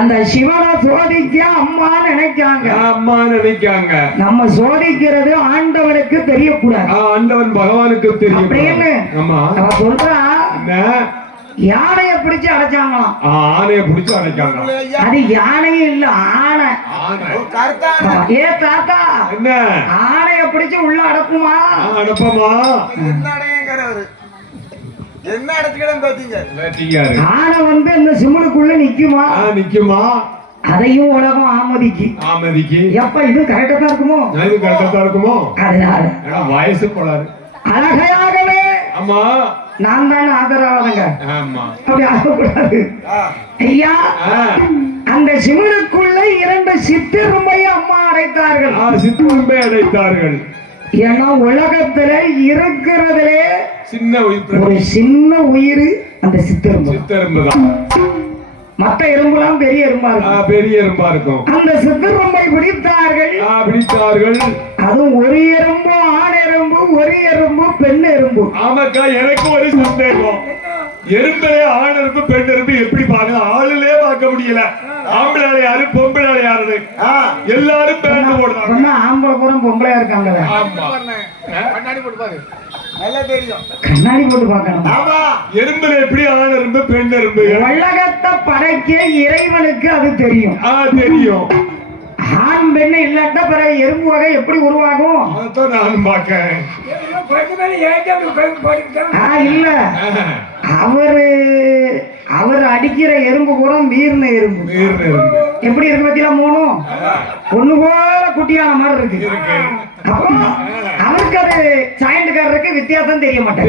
அந்த சிவனை சோதிக்க அம்மா நினைக்காங்க. நம்ம சோதிக்கிறது ஆண்டவனுக்கு தெரியக்கூடாது. ஆண்டவன் பகவானுக்கு தெரியும். சொல்றா யானைய பிடிச்சு அடைச்சாங்களாம். அது யானையும் இல்ல ஆனை. ஏ தாத்தா, ஆனைய பிடிச்சு உள்ள அடக்குமா? என்ன ஆனை வந்து இந்த சிமுலுக்குள்ள நிக்குமா? அதையும் உலகம் ஆமதிக்கு. எப்ப இது கரெக்டா தான் இருக்குமோ? அதனால வயசு போலாரு அழகையாகவே நான் தான் ஆதரவாதங்க. அப்படி ஆகக்கூடாது ஐயா. அந்த சிமுலுக்குள்ள 2 சித்தரும்பையை அம்மா அடைத்தார்கள். ஏன்னா உலகத்துல இருக்கிறதுலே ஒரு சின்ன உயிர் அந்த சித்தெரும்பு தான். மற்ற எறும்புலாம் பெரிய எறும்பா இருக்கும். அந்த சித்தெரும்பை பிடித்தார்கள். அதுவும் ஒரு எறும்பு ஆண் எறும்பு, ஒரு எறும்பு பெண் எறும்பு. ஆமாக்கா, எனக்கு ஒரு சந்தேகம். எறும்பே ஆண் எறும்பு பெண் எறும்பு எப்படி பாருங்க? ஆளுலே பார்க்க முடியல. ஆம்பளை யாரு பொம்பளை யாரு? எல்லாரும் பேண்ட் போடுறாங்க. ஆம்பளை பூரா பொம்பளையா இருக்காங்க. கண்ணாடி போட்டு பாரு, நல்லா தெரியும். கண்ணாடி போட்டு பார்க்கணும். ஆமா, எறும்புல எப்படி ஆண் எறும்பு பெண் எறும்பு? உலகத்தை படைக்க இறைவனுக்கு அது தெரியும். தெரியும். ஆண் பெண்ணு இல்லாட்டா பிறகு எறும்பு வகை எப்படி உருவாகும்? அதான் நானும் பார்க்கிறேன். இல்ல, அவர் அடிக்கிற எறும்பு கூட மீறின எறும்பு. எப்படி இருக்கு பத்தியா மூணும் ஒண்ணு போல குட்டியான மாதிரி இருக்கு. அப்போ அவருக்கு அது சாயண்டுக்காரருக்கு வித்தியாசம் தெரிய மாட்டேன்.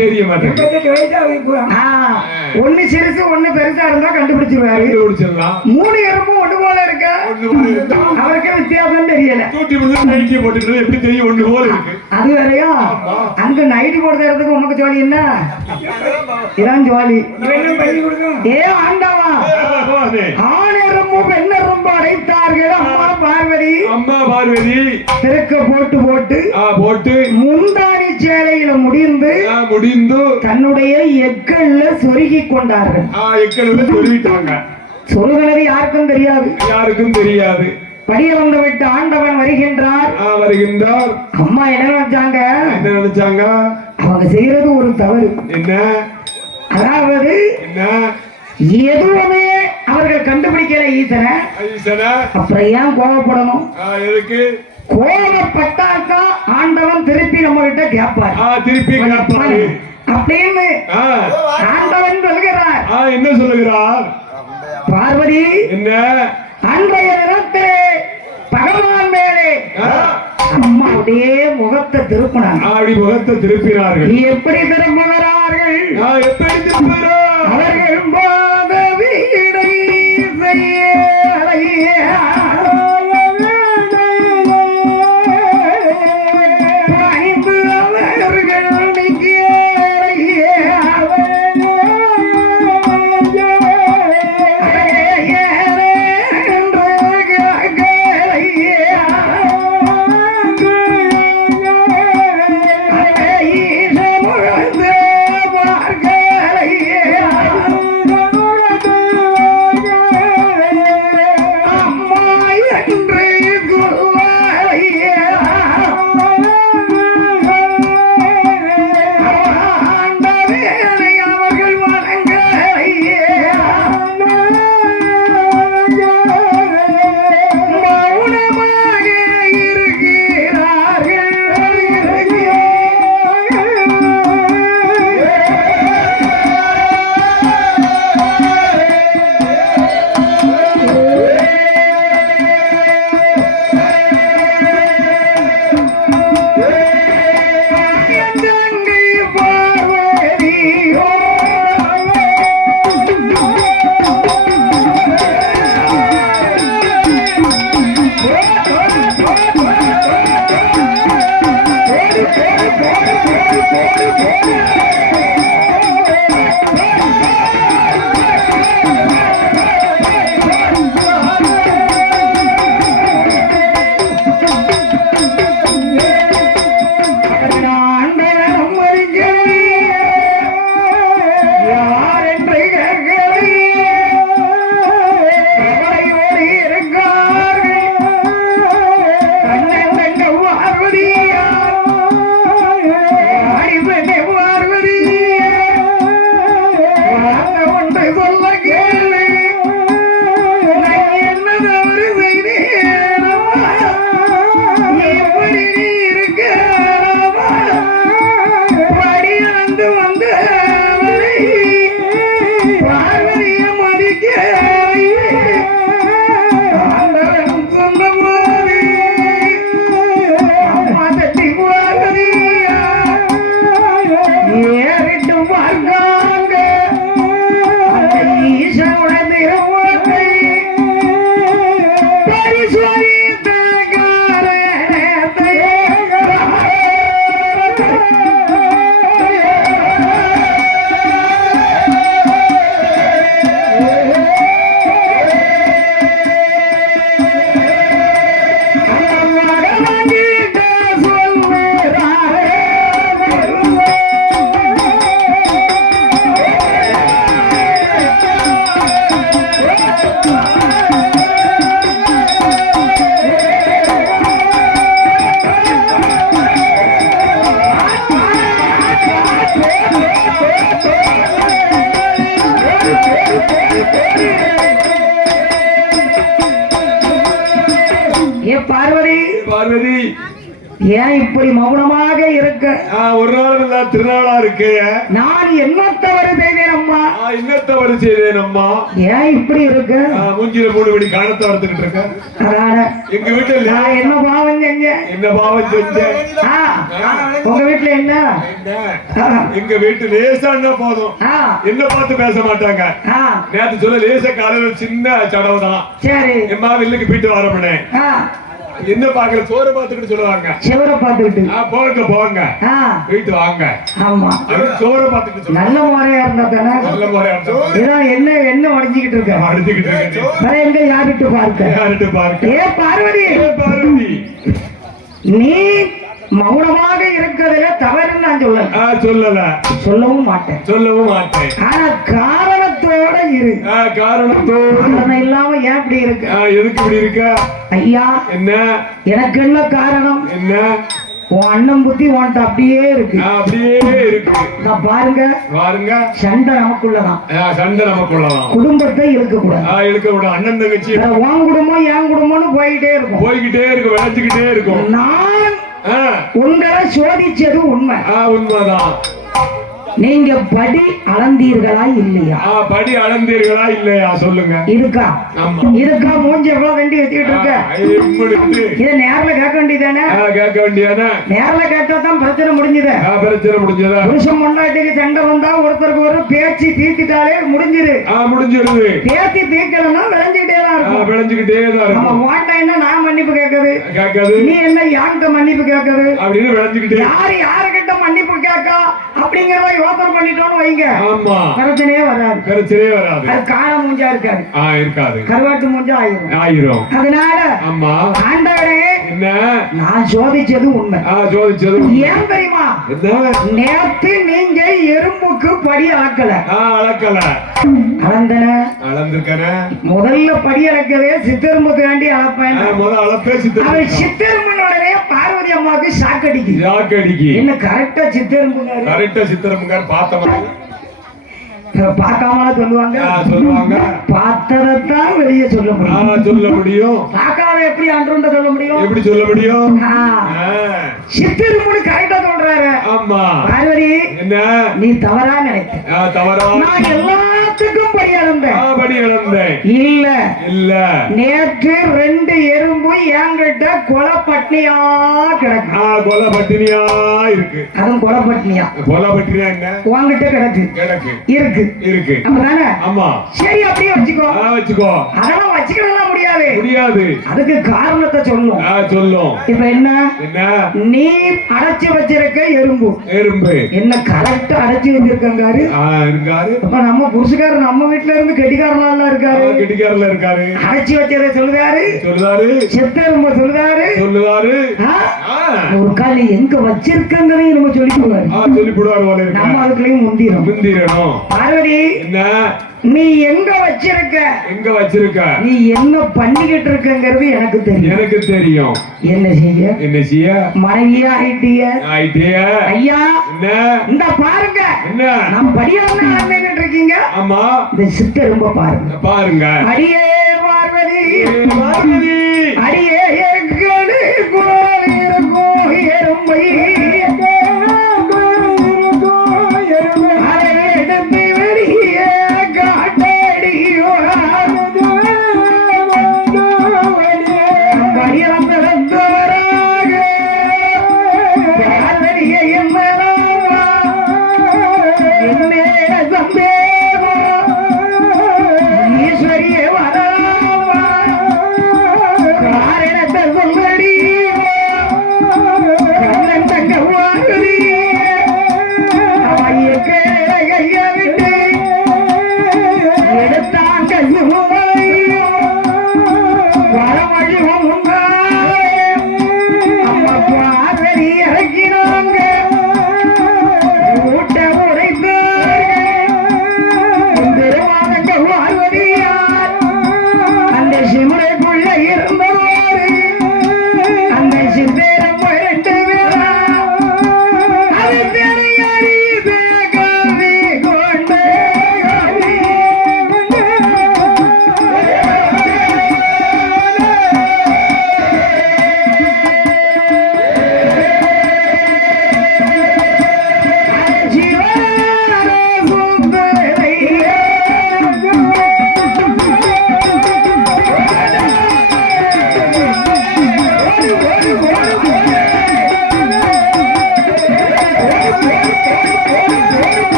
ஒண்ணு சிறுசு ஒண்ணு பெருசா இருந்தா கண்டுபிடிச்சிருவாரு. 3 எறும்பும் ஒண்ணு போல இருக்க அவருக்கு வித்தியாசம் தெரியல. எப்படி தெரியும் ஒண்ணு போல இருக்கு? அது வேறையா அங்க நைட்டு போடுறதுக்கு உனக்கு ஜோலி என்ன? இதான் ஜோலி. ஏ ஆண்டவா, ஆண் எறும்பு பெண் எறும்பு அடைத்தார்கள். அம்மா பார்வதி திருக்க போட்டு போட்டு முந்தாணி சேலையில முடிந்து தன்னுடைய எக்கல்ல சொருகி கொண்டார்கள். சொருகினது யாருக்கும் தெரியாது. படிய வந்து விட்டு ஆண்டவன் வருகின்றார். அம்மா என்ன நினைச்சாங்க? அவங்க செய்யறது ஒரு தவறு. அதாவது எதுவுமே அவர்கள் கண்டுபிடிக்கல ஈசனை. அப்புறம் ஏன் கோபப்படணும்? கோபப்பட்டாக்கா ஆண்டவன் திருப்பி நம்ம கிட்ட கேட்பார். அப்படின்னு ஆண்டவன் சொல்கிறார். என்ன சொல்லுகிறார்? பார்வதி என்ன அன்றைய தினத்திலே பகவான் மேலே அம்மாவுடைய முகத்தை திருப்பினார்கள். எப்படி திரும்புகிறார்கள்? அவர்கள் போத வீடை செய்ய ஏன் இப்படி மௌனமாக இருக்க? ஒரு நாள் இல்ல திருநாளா இருக்கு. நான் என்ன தவறு செய்தேன் அம்மா? என்ன தவறு செய்தேன் அம்மா? ஏன் இப்படி இருக்கு? மூஞ்சில 3 மணி காணத்தை வளர்த்துக்கிட்டு இருக்க. எங்க வீட்டுல நான் என்ன பாவம் செஞ்ச? என்ன பாவம் செஞ்ச? உங்க வீட்டுல என்ன? எங்க வீட்டு லேசா போதும், என்ன பார்த்து பேச மாட்டாங்க. நேத்து சொல்ல லேச காலையில சின்ன சடவுதான். சரி எம்மா வில்லுக்கு போயிட்டு வரமுனே என்ன பாக்கல சோற பாத்துக்கிட்டு சொல்லுவாங்க. சோற பாத்துக்கிட்டு போங்க போங்க போயிட்டு வாங்க. ஆமா சோற பாத்துக்கிட்டு நல்ல முறையா இருந்தா தானே. நல்ல முறையா இருந்தா என்ன என்ன உடைஞ்சிக்கிட்டு இருக்க? உடைஞ்சிக்கிட்டு இருக்க. எங்க யாருட்டு பார்க்க? யாருட்டு பார்க்க? ஏ பார்வதி, பார்வதி நீ மௌனமாக இருக்கிறதுல தவறுன்னு நான் சொல்லல. சொல்லவும் மாட்டேன். சொல்லவும் மாட்டேன். ஆனா காரணத்தோட இரு. காரணத்தோட இல்லாம ஏன் இப்படி இருக்கு? எதுக்கு இப்படி இருக்க? ஐயா என்ன எனக்கு என்ன காரணம்? என்ன உன் அண்ணன் புத்தி உன்ட்ட அப்படியே இருக்கு. அப்படியே இருக்கு. நான் பாருங்க பாருங்க சண்டை நமக்குள்ளதான். சண்டை நமக்குள்ளதான். குடும்பத்தை இழுக்க கூடாது. இழுக்க கூடாது. அண்ணன் தங்கச்சி உன் குடும்பம் என் குடும்பம்னு போயிட்டே இருக்கும். போய்கிட்டே இருக்கும். விளைச்சுக்கிட்டே இருக்கும். நான் உங்களை சோதிச்சது உண்மை. உண்மைதான். நீங்க படி அளந்தீர்களா இல்லையா? படி அளந்தீர்களா இல்லையா சொல்லுங்க. இருக்கா? இருக்கா? மூஞ்சி எவ்வளவு வண்டி வச்சுக்கிட்டு இருக்க? இத நேர்ல கேட்க வேண்டியதானே? கேட்க வேண்டியதானே? நேர்ல கேட்டா தான் பிரச்சனை முடிஞ்சது. பிரச்சனை முடிஞ்சதா? புருஷன் பொண்டாட்டிக்கு சண்டை வந்தா ஒருத்தருக்கு ஒரு பேச்சு தீர்த்துட்டாலே முடிஞ்சிரு. முடிஞ்சிருது. பேச்சு தீர்க்கலன்னா விளைஞ்சுக்கிட்டே தான் இருக்கும். விளைஞ்சுக்கிட்டே தான் இருக்கும். நம்ம ஓட்டா என்ன நான் மன்னிப்பு கேட்கறது, நீ என்ன யார்கிட்ட மன்னிப்பு கேட்கறது அப்படின்னு விளைஞ்சுக்கிட்டே. யாரு யாருக்கிட்ட மன்னிப்பு கேட்கா அப்படிங்கிறத யோசனை பண்ணிட்டோம்னு வைங்க. ஆமா பிரச்சனையே வராது. பிரச்சனையே வராது. அது காண மூஞ்சா இருக்காது. இருக்காது. கருவாட்டு மூஞ்சா ஆயிரும். அதனால ஆமா ஆண்டவரே என்ன நான் சோதிச்சது உண்மை. சோதிச்சது ஏன் தெரியுமா? நேத்து நீங்க எறும்புக்கு படி அளக்கல. அளக்கல. அளந்தன. அளந்திருக்கன. முதல்ல படி அளக்கதே சித்தெரும்புக்கு வேண்டி அளப்பேன். முதல்ல அளப்பே சித்தெரும்பு. சித்தெரும்புனோடனே பார்வதி அம்மாவுக்கு சாக்கடிக்கு. சாக்கடிக்கு. என்ன கரெக்டா சித்தெரும்புங்க. கரெக்டா சித்தெரும்புங்க பார்த்த மாதிரி பார்க்காம சொல்லுவாங்க. சொல்லுவாங்க. பார்த்ததான் வெளியே சொல்ல முடியும். சொல்ல முடியும். பார்க்காத எப்படி அன்றுண்ட சொல்ல முடியும்? எப்படி சொல்ல முடியும்? சித்தெரும்பு கரெக்டா சொல்றாரு. ஆமா பார்வதி என்ன நீ தவறா நினைக்க. தவறா நான் எல்லாத்துக்கும் படி அளந்தேன். படி அளந்தேன். இல்ல இல்ல நேற்று 2 எறும்பு என்கிட்ட கொலை பட்டினியா கிடக்கு. கொலை பட்டினியா இருக்கு. அதுவும் கொலை பட்டினியா. கொலை பட்டினியா என்ன உன்கிட்ட கிடக்கு. கிடக்கு இருக்கு. இருக்கு. அப்படிதானே? ஆமா. சரி அப்படியே வச்சுக்கோ. வச்சுக்கோ. அதெல்லாம் வச்சுக்கலாம் முடியாது. முடியாது. அதுக்கு காரணத்தை சொல்லும். சொல்லும். இப்ப என்ன? என்ன நீ அடைச்சு வச்சிருக்க எறும்பு. எறும்பு என்ன கரெக்டா அடைச்சு வச்சிருக்காரு. இருக்காரு. அப்ப நம்ம புருஷக்காரர் நம்ம வீட்டுல இருந்து கெட்டிக்காரனா இருக்காரு. கெட்டிக்காரல இருக்காரு. அடைச்சு வச்சதை சொல்லுதாரு. சொல்லுதாரு. செத்தெரும்பு சொல்லுதாரு. சொல்லுதாரு. ஒரு காலி எங்க வச்சிருக்கங்களையும் நம்ம சொல்லி போடுவாரு. சொல்லி போடுவாரு. நம்ம அதுக்குள்ளேயும் முந்திரணும். பார்வதி என்ன நீ எங்க வச்சிருக்க? எங்க வச்சிருக்க? நீ என்ன பண்ணிக்கிட்டு இருக்கங்கிறது எனக்கு தெரியும். எனக்கு தெரியும். என்ன செய்ய? என்ன செய்ய? மனைவியா ஆயிட்டிய. ஐயா என்ன இந்த பாருங்க. என்ன நான் படியாம நின்னுட்டு இருக்கீங்க. ஆமா இந்த சித்தெரும்ப பாருங்க. பாருங்க. அடியே பார்வதி. பார்வதி அடியே எங்கடு கோலிருக்கோ எறும்பை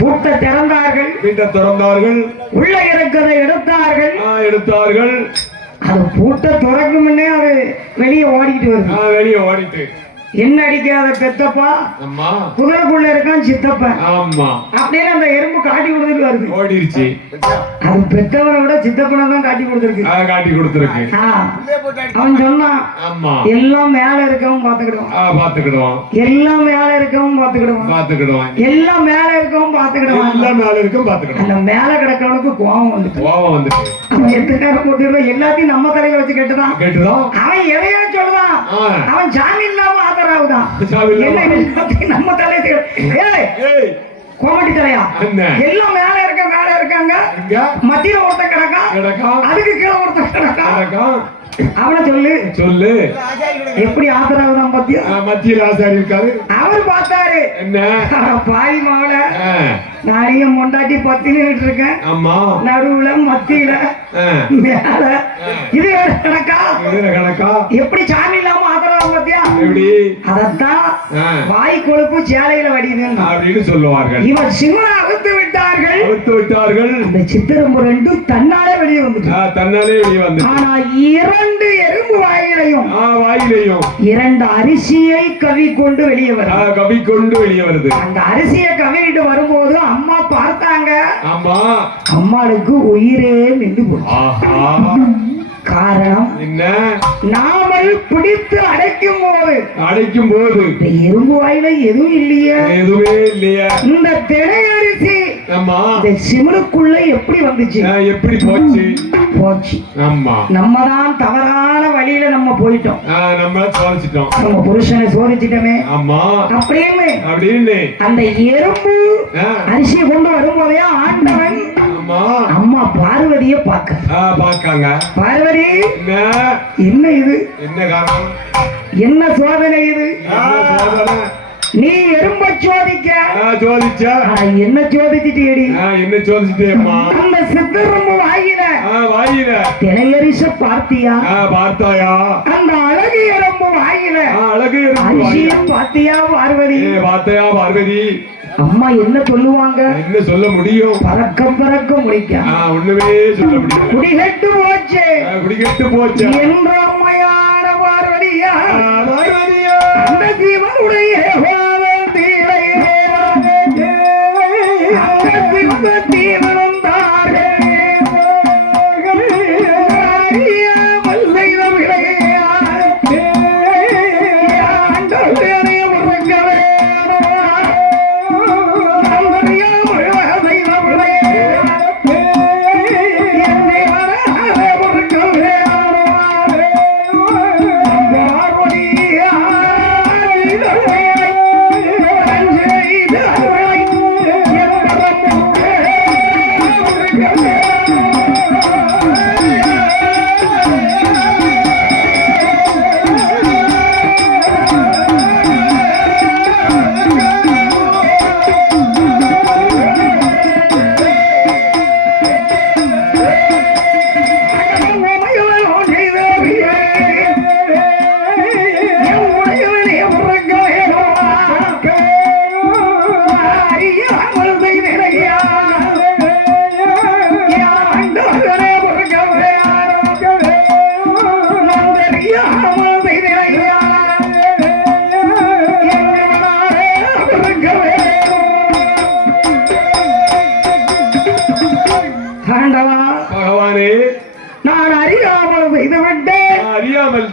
பூட்டை திறந்தார்கள். வீட்டை திறந்தார்கள். உள்ள இருக்கிறதை எடுத்தார்கள். எடுத்தார்கள். அது பூட்டை திறக்கும் முன்னே அது வெளியே ஓடிக்கிட்டு வருது. வெளியே ஓடிட்டு என்ன அடிக்காத பெத்தப்பா, குதிரைக்குள்ள இருக்கான் சித்தப்பன். ஆமா அப்படின்னு அந்த எறும்பு காட்டி கொடுத்துட்டு வருது. ஓடிடுச்சு. அது பெத்தவனை விட சித்தப்பனை தான் காட்டி கொடுத்துருக்கு. காட்டி கொடுத்துருக்கு. அவன் சொன்னான், ஆமா எல்லாம் மேல இருக்கவும் பாத்துக்கிடுவான். பாத்துக்கிடுவான். எல்லாம் மேல இருக்கவும் பாத்துக்கிடுவான். பாத்துக்கிடுவான். எல்லாம் மேல இருக்கவும் பாத்துக்கிடுவான். எல்லாம் மேல இருக்கும் பாத்துக்கிடுவான். அந்த மேல கிடக்கவனுக்கு கோவம் வந்துட்டு அவன் எத்தனை நேரம் போட்டு எல்லாத்தையும் நம்ம தலையில வச்சு கேட்டுதான். அவன் எதையோ சொல்லுதான். அவன் ஜாமீன் இல்லாம ஆதரவுதான். நம்ம தலையில கோமட்டி தலையா எல்லாம் மேல இருக்காங்க. மத்தியில ஒருத்தன் கிடக்கா, அதுக்கு கீழே ஒருத்தன் கிடக்கா. அவனை சொல்லு எப்படி ஆதரவுதான் பத்தியா? மத்தியில் ஆசாரி இருக்காரு. அவர் பார்த்தாரு, என்ன பாய் மாவள நிறைய மொண்டாட்டி பத்தினிட்டு இருக்கேன். ஆமா நடுவுல மத்தியில மேல இது கணக்கா எப்படி சாமி இல்லாம ஆதரவு பத்தியா? அதத்தான் வாய் கொழுப்பு சேலையில வடிது அப்படின்னு சொல்லுவார்கள். இவன் சிவனை அவுத்து விட்டார்கள். அந்த சித்திரம் ரெண்டு தன்னாலே வெளியே வந்து ஆனா இரண்டு எறும்பு வாயிலையும் இரண்டு அரிசியை கவி கொண்டு வெளியே வருது. அந்த அரிசியை கவிட்டு வரும்போது அம்மா பார்த்தாங்க. அம்மாளுக்கு உயிரே நின்று போச்சு. காரணம் என்ன? நாமல் பிடித்து அடைக்கும் போது எறும்பு வாயில எதுவும் இல்லையா? இந்த தினை அரிசி இந்த சிவனுக்குள்ள எப்படி வந்துச்சு? எப்படி போச்சு? நம்ம தான் தவறான வழியில நம்ம போயிட்டோம். நம்ம புருஷனை சோதிச்சிட்டோமே அப்படின்னு அந்த எறும்பு அரிசியை கொண்டு வரும்போதே ஆண்டவன் அம்மா பார்வதியை பார்க்காங்க. பார்வதி என்ன இது? என்ன காரணம்? என்ன சோதனை இது? நீ எறும்ப சோதிச்ச என்ன சோதிச்சிட்டேடி? என்ன சோதிச்சிட்டேம்மா? அந்த சித்தரம்பு வாயில தினையரிச பார்த்தியா? அந்த அழகு எறும்பு வாயில அரிசியும் பார்த்தியா பார்வதி? அம்மா என்ன சொல்லுவாங்க? என்ன சொல்ல முடியும்? பறக்க முடிக்க ஒண்ணுமே சொல்ல முடியும். குடிகெட்டு போச்சு என்ற அம்மையான பார்வதியா அந்த ஜீவனுடைய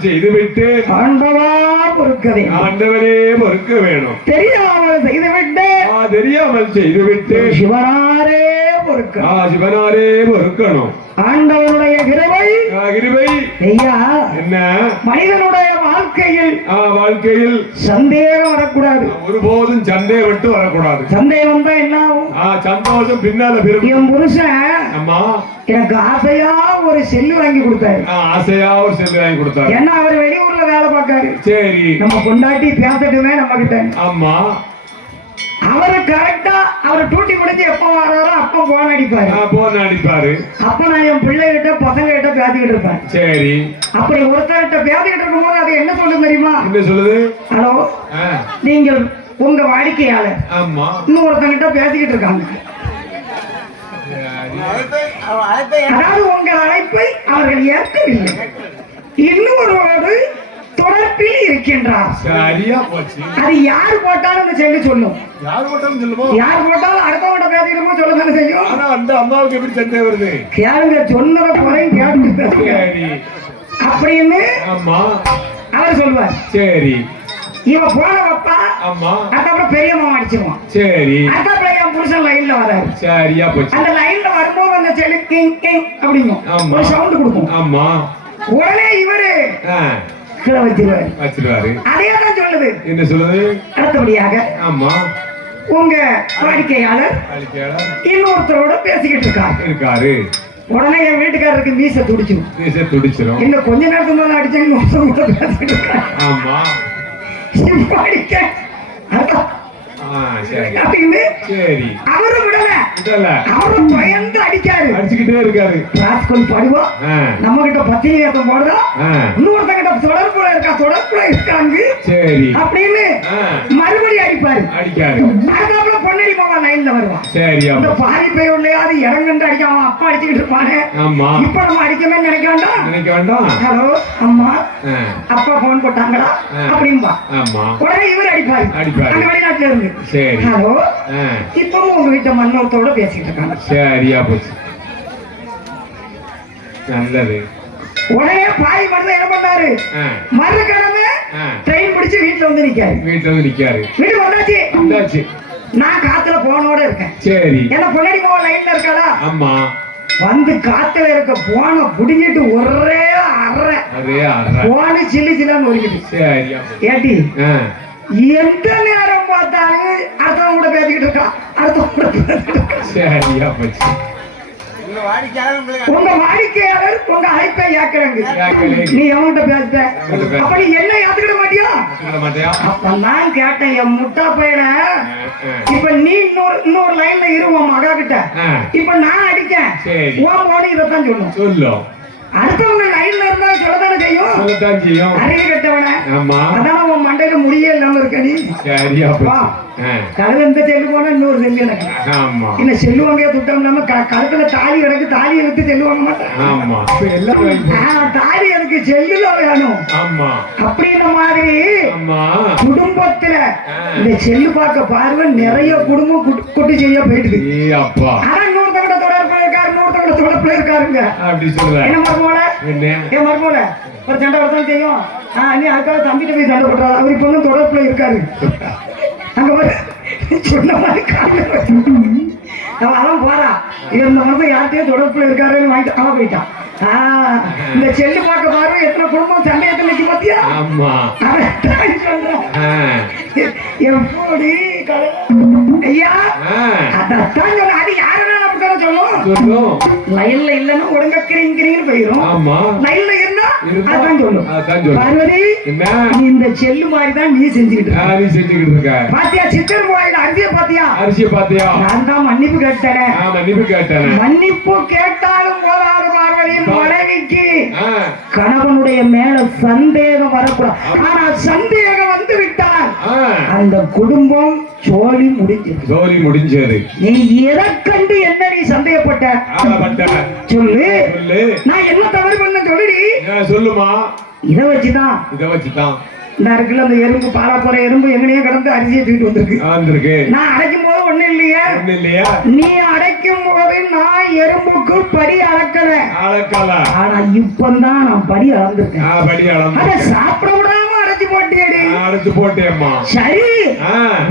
செய்துவிட்டு ஆண்டவரே பொறுக்க வேணும். தெரியாமல் செய்துவிட்டு சிவனாரே பொறுக்கணும். ஆண்டவனுடைய கிருபை ஐயா என்ன? மனிதனுடைய வாழ்க்கையில் சந்தேகம் வரக்கூடாது. ஒருபோதும் சந்தேகம் வரக்கூடாது. சந்தேகம் தான் என்ன ஆகும்? சந்தோஷம் பின்னால பெரும். என் புருஷன் அம்மா எனக்கு ஆசையா ஒரு செல்லு வாங்கி கொடுத்தாரு. ஏன்னா அவர் வெளியூர்ல வேலை பார்க்காரு. சரி நம்ம கொண்டாட்டி பேசட்டுமே நம்ம கிட்ட. ஆமா அவரு கரெக்டா அவர் டியூட்டி முடிஞ்சு எப்ப வர்றாரோ அப்ப போன் அடிப்பாரு. அப்ப நான் என் பிள்ளைகிட்ட பசங்க கிட்ட பேசிக்கிட்டு இருப்பேன். சரி அப்படி ஒருத்தர்கிட்ட பேசிக்கிட்டு இருக்கும் போது அது என்ன சொல்லுது தெரியுமா? என்ன சொல்லுது? ஹலோ நீங்கள் உங்க வாடிக்கையாளர் ஆமா இன்னொருத்தங்கிட்ட பேசிக்கிட்டு இருக்காங்க. அதாவது உங்கள் அழைப்பை அவர்கள் ஏற்கவில்லை, இன்னொருவரோடு தொடர்பில் இருக்கின்றார். சரியா போச்சு. அது யார் போட்டாலும் அந்த செல்லு சொல்லும். யார் போட்டாலும் சொல்லுமோ, யார் போட்டாலும் அடுத்தவங்க பேசிக்கிறோமோ சொல்லதானே செய்யும். ஆனா அந்த அம்மாவுக்கு எப்படி சண்டை வருது? கேளுங்க, சொன்னதை குறையும் கேட்டு அப்படின்னு அவர் சொல்லுவார். சரி, இவ போன வைப்பா. ஆமா, அதுக்கப்புறம் பெரிய மாமா அடிச்சிருவான். சரி, அதுக்கப்புறம் என் புருஷன் லைன்ல வராரு. சரியா போச்சு. அந்த லைன்ல வரும்போது அந்த செல்லு கிங் கிங் அப்படிங்கும், ஒரு சவுண்ட் கொடுக்கும். ஆமா, உடனே இவரு கீழே வச்சிருவாரு. அதே தான் சொல்லுது. என்ன சொல்லுது? அடுத்தபடியாக ஆமா, உங்க வாடிக்கையாளர் இன்னொருத்தரோட பேசிக்கிட்டு இருக்காரு. உடனே என் வீட்டுக்காரருக்கு மீச துடிச்சிடும். இன்னும் கொஞ்ச நேரத்துக்கு மேல அடிச்சாங்க பேசிக்கிட்டு இருக்காரு. ஆமா, அவரும் விடல, அவரும் பயந்து அடிக்காரு, அடிச்சுக்கிட்டே இருக்காரு. படுவோம் நம்ம கிட்ட பத்தினி ஏற்றம் போடுதா, இன்னொருத்த கிட்ட தொடர்புல இருக்காங்க அப்படின்னு மறுபடியும் அடிப்பாரு. அதுக்கப்புறம் பொன்னடி மாமா லைன்ல வருவான். இந்த பாதி பேர் உள்ளையாவது இறங்கண்டு அடிக்க அவன் அப்பா அடிச்சுக்கிட்டு இருப்பானே, இப்ப நம்ம அடிக்கவே நினைக்க வேண்டாம். ஹலோ அம்மா, அப்பா போன் போட்டாங்களா அப்படின்பா. உடனே இவர் அடிப்பாரு அந்த வெளிநாட்டுல இருந்து. ஹலோ, இப்பவும் உங்க வீட்டு மன்னோத்தோட பேசிட்டு இருக்காங்க. சரியா போச்சு, நல்லது. உடனே பாய் மருந்து என்ன பண்ணாரு, மறுக்கிழமை ட்ரெயின் பிடிச்சு வீட்டுல வந்து நிக்காரு. வீட்டுக்கு வந்தாச்சு. நான் காத்துல போனோட இருக்கேன். சரி, ஏன்னா பொன்னாடி போன லைன்ல இருக்காளா. ஆமா, வந்து காத்துல இருக்க போன புடிங்கிட்டு ஒரே அரை போன சில்லு சில்லான்னு ஒருக்கிட்டு. ஏட்டி எந்த நேரம் பார்த்தாலும் அடுத்தவங்க கூட பேசிக்கிட்டு இருக்கா, சரியா போச்சு. உங்க வாடிக்கையாளர் உங்க அழைப்பை ஏற்கனவே நீ எவன்கிட்ட பேசுற, அப்ப நீ என்ன ஏத்துக்கிட மாட்டியா? அப்ப நான் கேட்டேன், என் முட்டா பையன, இப்ப நீ இன்னொரு லைன்ல இருவோம் மகா கிட்ட, இப்ப நான் அடிக்கேன், உன் போன இதைத்தான் சொல்லும். அடுத்தவங்க லைன்ல இருந்தா சொல்லத்தானே செய்யும். அறிவு கட்டவன, அதான் உன் மண்டையில முடியே இல்லாம இருக்க நீ. கழுத இந்த செல்லு போனா இன்னொரு செல்லு எனக்கு என்ன செல்லுவாங்க. துட்டம் இல்லாம கழுத்துல தாலி கிடக்கு, தாலியை விட்டு செல்லுவாங்க மாட்டேன். தாலி எனக்கு செல்லுல வேணும் அப்படின்ற மாதிரி குடும்பத்துல இந்த செல்லு பார்க்க பார்வை நிறைய குடும்பம் குட்டி செய்ய போயிடுது. ஆனா இன்னொருத்தவங்க தொடர்புல இருக்காருங்க. என்ன மறுபோல என் மறுபோல ஒரு சண்டை வரதான் செய்யும். நீ அதுக்காக தம்பிட்ட போய் சண்டை போடுறாரு. அவர் இப்ப வந்து தொடர்புல இருக்காரு. அங்க சொன்ன மாதிரி அவன் போறா, இந்த மனசை யார்கிட்டயும் தொடர்புல இருக்காருன்னு வாங்கிட்டு அவன் போயிட்டான். இந்த செல்லு பார்க்க பாரு எத்தனை குடும்பம் சண்டையத்தில் நிக்க பாத்தியா. எப்படி ஐயா அதான் சொல்ல, அது யாருன்னா அப்படித்தானே சொல்லும். லைன்ல இல்லன்னா ஒழுங்கா கிரிங்கிறீங்கன்னு போயிடும். லைன்ல இருந்தா அதான் சொல்லும். பார்வதி, இந்த செல்லு மாதிரி தான் நீ செஞ்சுக்கிட்டு இருக்க. பாத்தியா சித்தர் கோயில அரிசிய பாத்தியா? நான் தான் மன்னிப்பு கேட்டேன். மன்னிப்பு கேட்டாலும் போதாத பார்வதியின் மனைவிக்கு கணவனுடைய மேல சந்தேகம் வரக்கூடாது. ஆனா சந்தேகம் வந்து விட்டால் அந்த குடும்பம் ஜோலி முடிஞ்சது. நீ எதை கண்டு என்ன நீ சந்தேகப்பட்ட சொல்லு. நான் என்ன தவறு பண்ண சொல்லுமா. இதை வச்சுதான் இந்த இருக்குல்ல அந்த எறும்பு, பாலா போற எறும்பு எங்கனையே கடந்து அரிசியை தூக்கிட்டு வந்திருக்கு. நான் அடைக்கும் போது ஒண்ணு இல்லையா, நீ அடைக்கும் போது நான் எறும்புக்கு படி அளக்கல. ஆனா இப்பதான் நான் படி அளந்திருக்கேன். அதை சாப்பிட விடாம அடைச்சு போட்டேம்மா. சரி,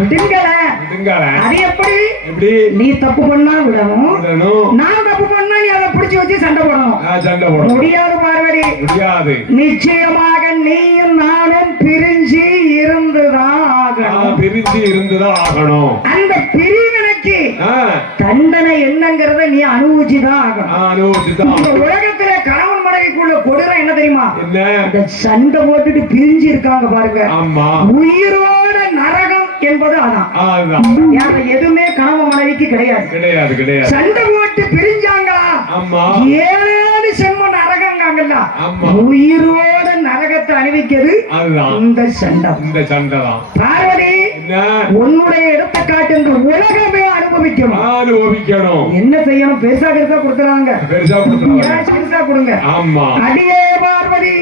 விடுங்கல. அது எப்படி? நீ தப்பு பண்ணா விடணும், நான் தப்பு பண்ணா நீ அதை பிடிச்சு வச்சு சண்டை போடணும். முடியாது பார்வதி, நிச்சயமாக நீயும் நானும் பிரிஞ்சு இருந்துதான் ஆகணும். அந்த பிரிவினைக்கு தண்டனை என்னங்கிறத நீ அனுபவிச்சுதான் ஆகணும். இந்த உலகத்துல கணவன் மனைவிக்குள்ள கொடுற என்ன தெரியுமா? சண்டை போட்டுட்டு பிரிஞ்சு இருக்காங்க பாருங்க, உயிரோட நரகம் என்பது அதான். எதுவுமே கணவன் மனைவிக்கு கிடையாது. சண்டை போட்டு பிரிஞ்சாங்களா, 7 செம்ம நரகங்காங்கல்ல, உயிரோட நரகத்தை அணிவிக்கிறது இந்த சண்டை தான். பார்வதி, உன்னுடைய எடுத்துக்காட்டு இந்த உலகமே அனுபவிக்கணும். என்ன செய்யணும்? பெருசா கொடுத்துறாங்க. பெருசா கொடுங்க. அடியே பார்வதி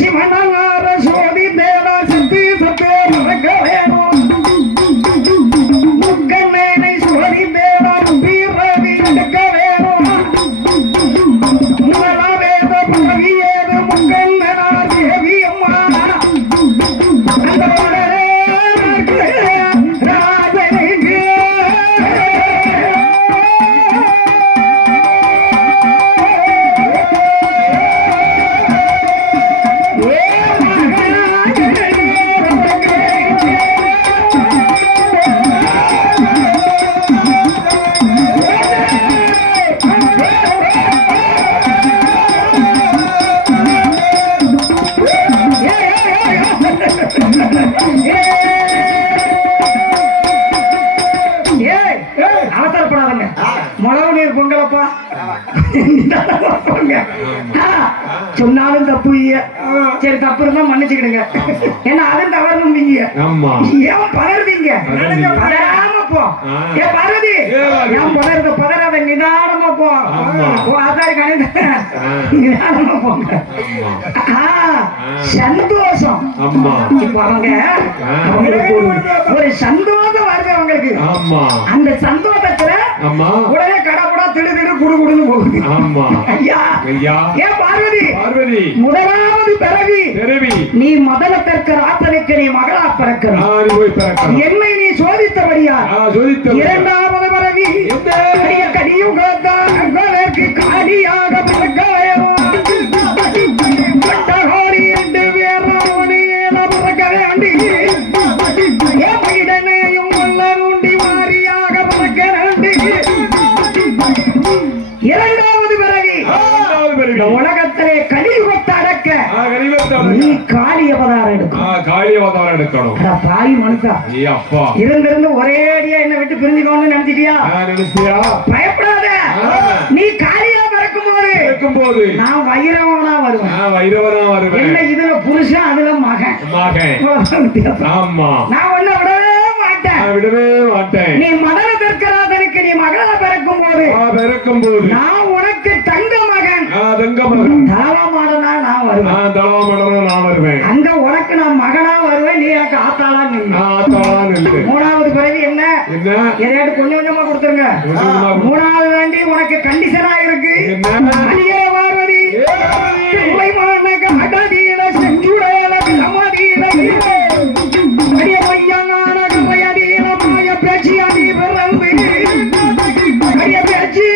சிவனார சோதி தேவா சித்தி சத்தே மறக்க வேணும். முக்கண்ணனை சோதி தேவா பீரவி எடுக்க வேணும். முதலாவேத பரவியேது முக்கண்ணனா தேவி அம்மா அந்த அவசரப்படாதங்க. மழை நீர் பொங்கலப்பா சொன்னாலும் தப்பு. சரி, தப்பு இருந்தா மன்னிச்சுக்கிடுங்க. ஏன்னா அதுவும் தவறணும். நீங்க ஏன் பதறதீங்க? பதறாம போ. ஏன் பார்வதி ஏன் பதறாத நிதானமா போ. ஆதாரி கணித நிதானமா போங்க. சந்தோஷம். இப்ப அவங்களுக்கு ஒரு சந்தோஷம் வருது அவங்களுக்கு. அந்த சந்தோஷத்துல உடனே கடப்படா திடு திடு குடு குடுன்னு போகுது. ஏன் பார்வதி முதலாவது பிறவி நீ முதலத்திற்கு ராத்தனுக்கு நீ மகளா பிறக்க என்னை நீ சோதித்தபடியா இரண்டாவது பிறவி கடியுகத்தாற்கு காலியாக பிறக்க வேணும். பட்டகோரி என்று வேறாவணி பிறக்க வேண்டி இடனையும் உண்டி மாறியாக பிறக்க வேண்டி. இரண்டாவது பிறவி உலகத்திலே கலியுகத்தை அடக்க நீ காளி அவதாரம் எடுக்கணும். பாய் மனுஷா இருந்து ஒரே அடியா என்ன விட்டு பிரிஞ்சுக்கணும்னு நினைச்சிட்டியா? பயப்படாத. நீ காளியா பிறக்கும் போது நான் வைரவனா வருவேன். என்ன இதுல புருஷன் அதுல மகன். நான் ஒண்ணு விடவே மாட்டேன். நீ மதன தற்கராதனுக்கு நீ மகளா பிறக்கும் போது நான் உனக்கு தங்க மகன் தலவாமாடனா நான் வருவேன். அங்க உனக்கு நான் மகனா வருவேன். நீ எனக்கு ஆத்தாளா நில்லு. மூணாவது பிறவி என்ன? எதையாவது கொஞ்சம் கொஞ்சமா கொடுத்துருங்க. மூணாவது வேண்டி உனக்கு கண்டிஷனா இருக்கு. அடியே பார்வதி அடதீன செஞ்சுடையல சமதீன அடிய பையனான கவையதீன மாய பேச்சி அடி பிறந்து அடிய பேச்சி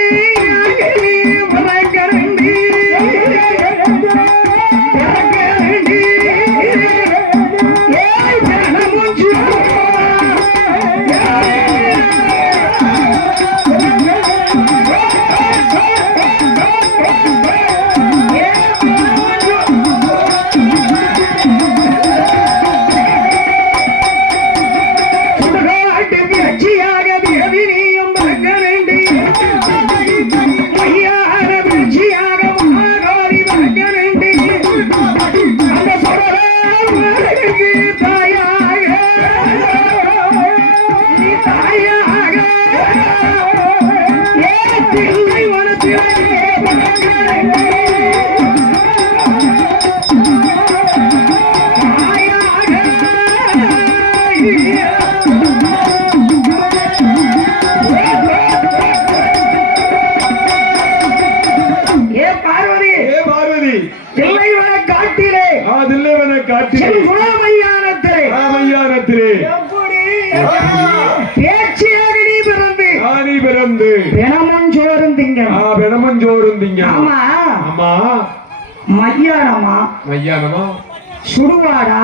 சுடுகாடா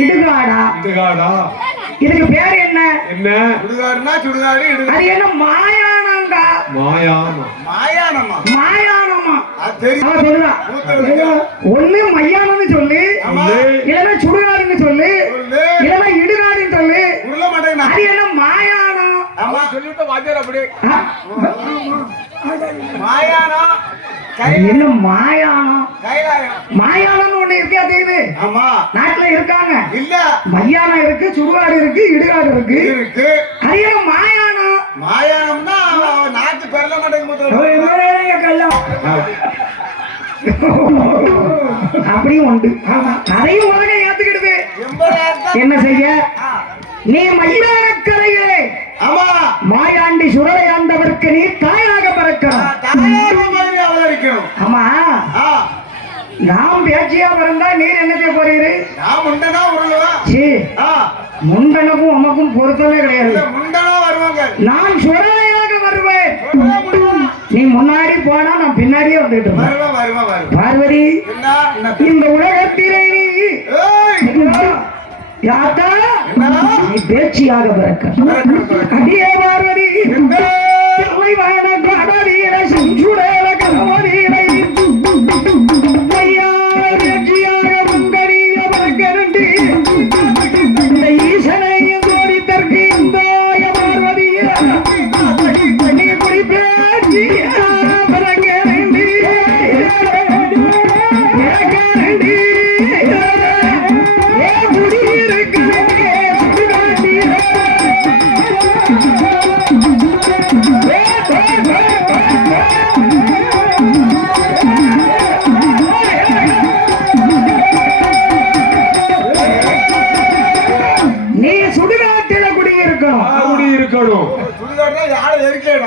இடுகாடா இதுக்கு பேர் என்ன? சுடுகாடுனா சுடுகாடு, அது என்ன? மாயானம்டா. மாயானமா ஒண்ணு மையானம்னு சொல்லு, இல்லைன்னா சுடுகாடுன்னு சொல்லு, இல்லைன்னா இடுகாடுன்னு சொல்லு. அது என்ன மாயானம்? சொல்லிட்டு வாத்தியார் அப்படி மாயானம் என்ன மாயானம் மாயானம்னு ஒண்ணு இருக்கா தெரியுது நாட்டுல இருக்காங்க இல்ல மையானம் இருக்கு சுடுகாடு இருக்கு இடுகாடு இருக்கு இருக்கு அது என்ன மாயானம் மாயானம்னா நாட்டு பெறல மாட்டேங்குது அப்படியும் உண்டு அதையும் உலகம் ஏத்துக்கிடுது என்ன செய்ய நீ மயிலானக்கரையே ஆமா மாயாண்டி சுடலையாண்டவருக்கு நீ தாயாக பிறக்கணும் ஆமா நாம் பேச்சியா பிறந்தா நீர் என்ன செய்ய போறீரு முண்டனுக்கும் உமக்கும் பொருத்தமே கிடையாது நான் சுடலையாக வருவேன் நீ முன்னாடி போனா நான் பின்னாடியே வந்துட்டு பார்வதி இந்த உலகத்திலே யாத்தா நீ பேச்சியாக பிறக்க அடியே பார்வதி செஞ்சுடல கணவரீரை பேச்சியாக முங்கடிய பிறக்க இந்த ஈசனையும் தோடித்தற்கு இந்த பார்வதிய நீ குடி பேச்சியா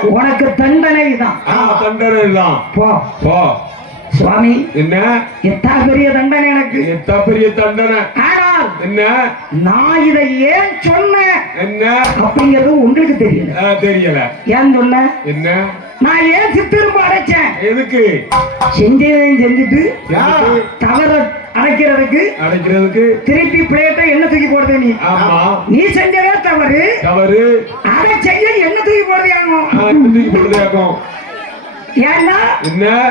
உனக்கு தண்டனை தான் போ போ சுவாமி என்ன எத்தா பெரிய தண்டனை எனக்கு எத்தா பெரிய தண்டனை ஆனால் என்ன நான் இதை ஏன் சொன்னேன் என்ன அப்படிங்கிறது உங்களுக்கு தெரியல ஏன் சொன்ன என்ன நான் ஏன் சித்திரும்ப அடைச்சேன் எதுக்கு செஞ்சதையும் செஞ்சுட்டு தவற அடைக்கிறதுக்கு திருப்பி பிளேட்டை என்ன தூக்கி போடுறது நீ செஞ்சதே தவறு அதை செய்ய என்ன தூக்கி போடுறதாகும் ஏன்னா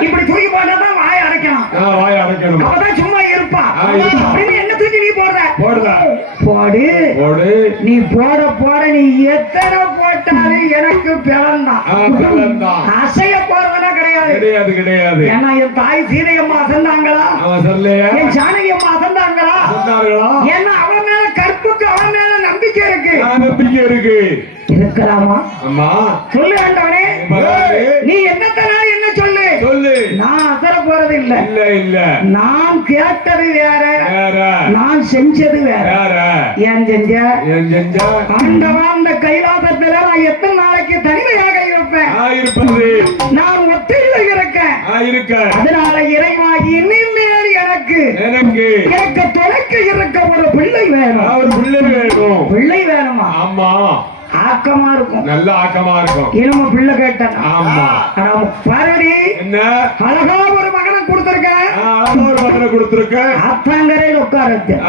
இப்படி தூக்கி போட்டாதான் வாயை அடைக்கணும் அப்பதான் சும்மா இருப்பா அப்படின்னு என்ன தூக்கி நீ போடுற போடு நீ போட நீ எத்தனை போட்டாலும் எனக்கு பிளந்தான் அசைய போறதுனா கிடையாது ஏன்னா என் தாய் சீதையம்மா அசந்தாங்களா என் ஜானகி அம்மா அசந்தாங்களா ஏன்னா அவன் மேல கற்புக்கு அவன் மேல நம்பிக்கை இருக்கு இருக்கலாமா சொல்லு ஆண்டவனே நீ என்னத்தனால என்ன சொல்லு நான் அசர போறது இல்ல நான் கேட்டது வேற நான் செஞ்சது வேற ஏன் செஞ்ச ஆண்டவா அந்த கைலாசத்துல நான் எத்தனை நாளைக்கு தனிமையாக இருப்பேன் நான் ஒத்தையில இருக்கேன் அதனால இறைவா இனிமேல் எனக்கு தொலைக்க இருக்க ஒரு பிள்ளை வேணும் பிள்ளை வேணுமா ஆமா ஆக்கமா இருக்கும் நல்ல ஆக்கமா இருக்கும் இனிமே பிள்ளை கேட்டேன் ஆமா பார்வதி என்ன அழகா ஒரு மகனை கொடுத்திருக்கேன் அத்தாங்கரையில் உட்கார்ந்திருக்கேன்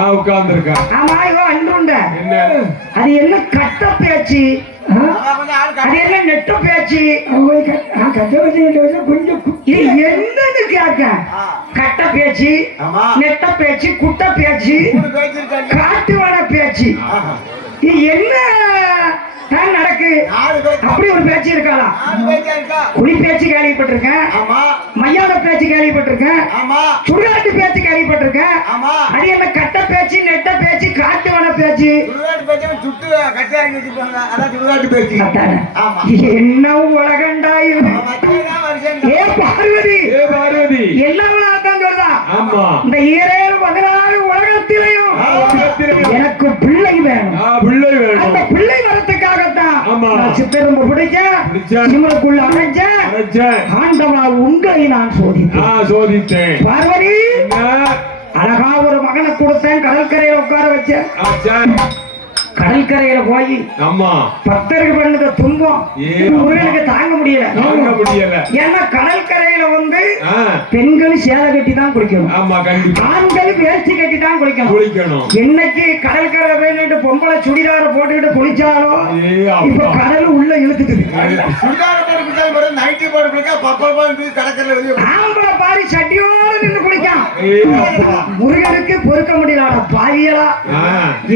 ஆமா இவ அன்றுண்ட அது என்ன கட்ட பேச்சு அது என்ன நெட்ட பேச்சு என்னன்னு கேட்க கட்ட பேச்சு நெட்ட பேச்சு குட்ட பேச்சு காட்டுவான பேச்சு என்ன நடக்கு அப்படி ஒரு பேச்சு இருக்காளா குடி பேச்சு கேள்விப்பட்டிருக்கேன் மையாத பேச்சு கேள்விப்பட்டிருக்கேன் சுடுகாட்டு பேச்சு கேள்விப்பட்டிருக்கேன் அது என்ன கட்ட பேச்சு நெட்ட பேச்சு காட்டுவன பேச்சு என்ன உலகண்டா இது ஏ பார்வதி எல்லாம் தான் சொல்றா இந்த 16 உலகத்திலையும் எனக்கு பிள்ளை வேணும் அந்த பிள்ளை வரத்துக்காகத்தான் சித்தரும்பு பிடிச்சேன் சிம்மலுக்குள்ள அடைச்சேன் ஆண்டவா உங்களை நான் சோதித்தேன் பார்வதி அழகா ஒரு மகனை கொடுத்தேன் கடற்கரையில உட்கார வச்சேன் கடற்கரையில போய் பக்தருக்கு பண்ணத துன்பம் முருகனுக்கு தாங்க முடியல ஏன்னா கடற்கரையில வந்து பெண்கள் சேலை கட்டி தான் குளிக்கணும் ஆண்கள் வேஷ்டி கட்டி தான் குளிக்கணும் என்னைக்கு கடற்கரை போயிட்டு பொம்பளை சுடிதார போட்டுக்கிட்டு குளிச்சாலும் இப்ப கடல் உள்ள இழுத்துட்டு ஆம்பளை பாரி சட்டியோடு நின்று குளிக்கான் முருகனுக்கு பொறுக்க முடியல பாவியலா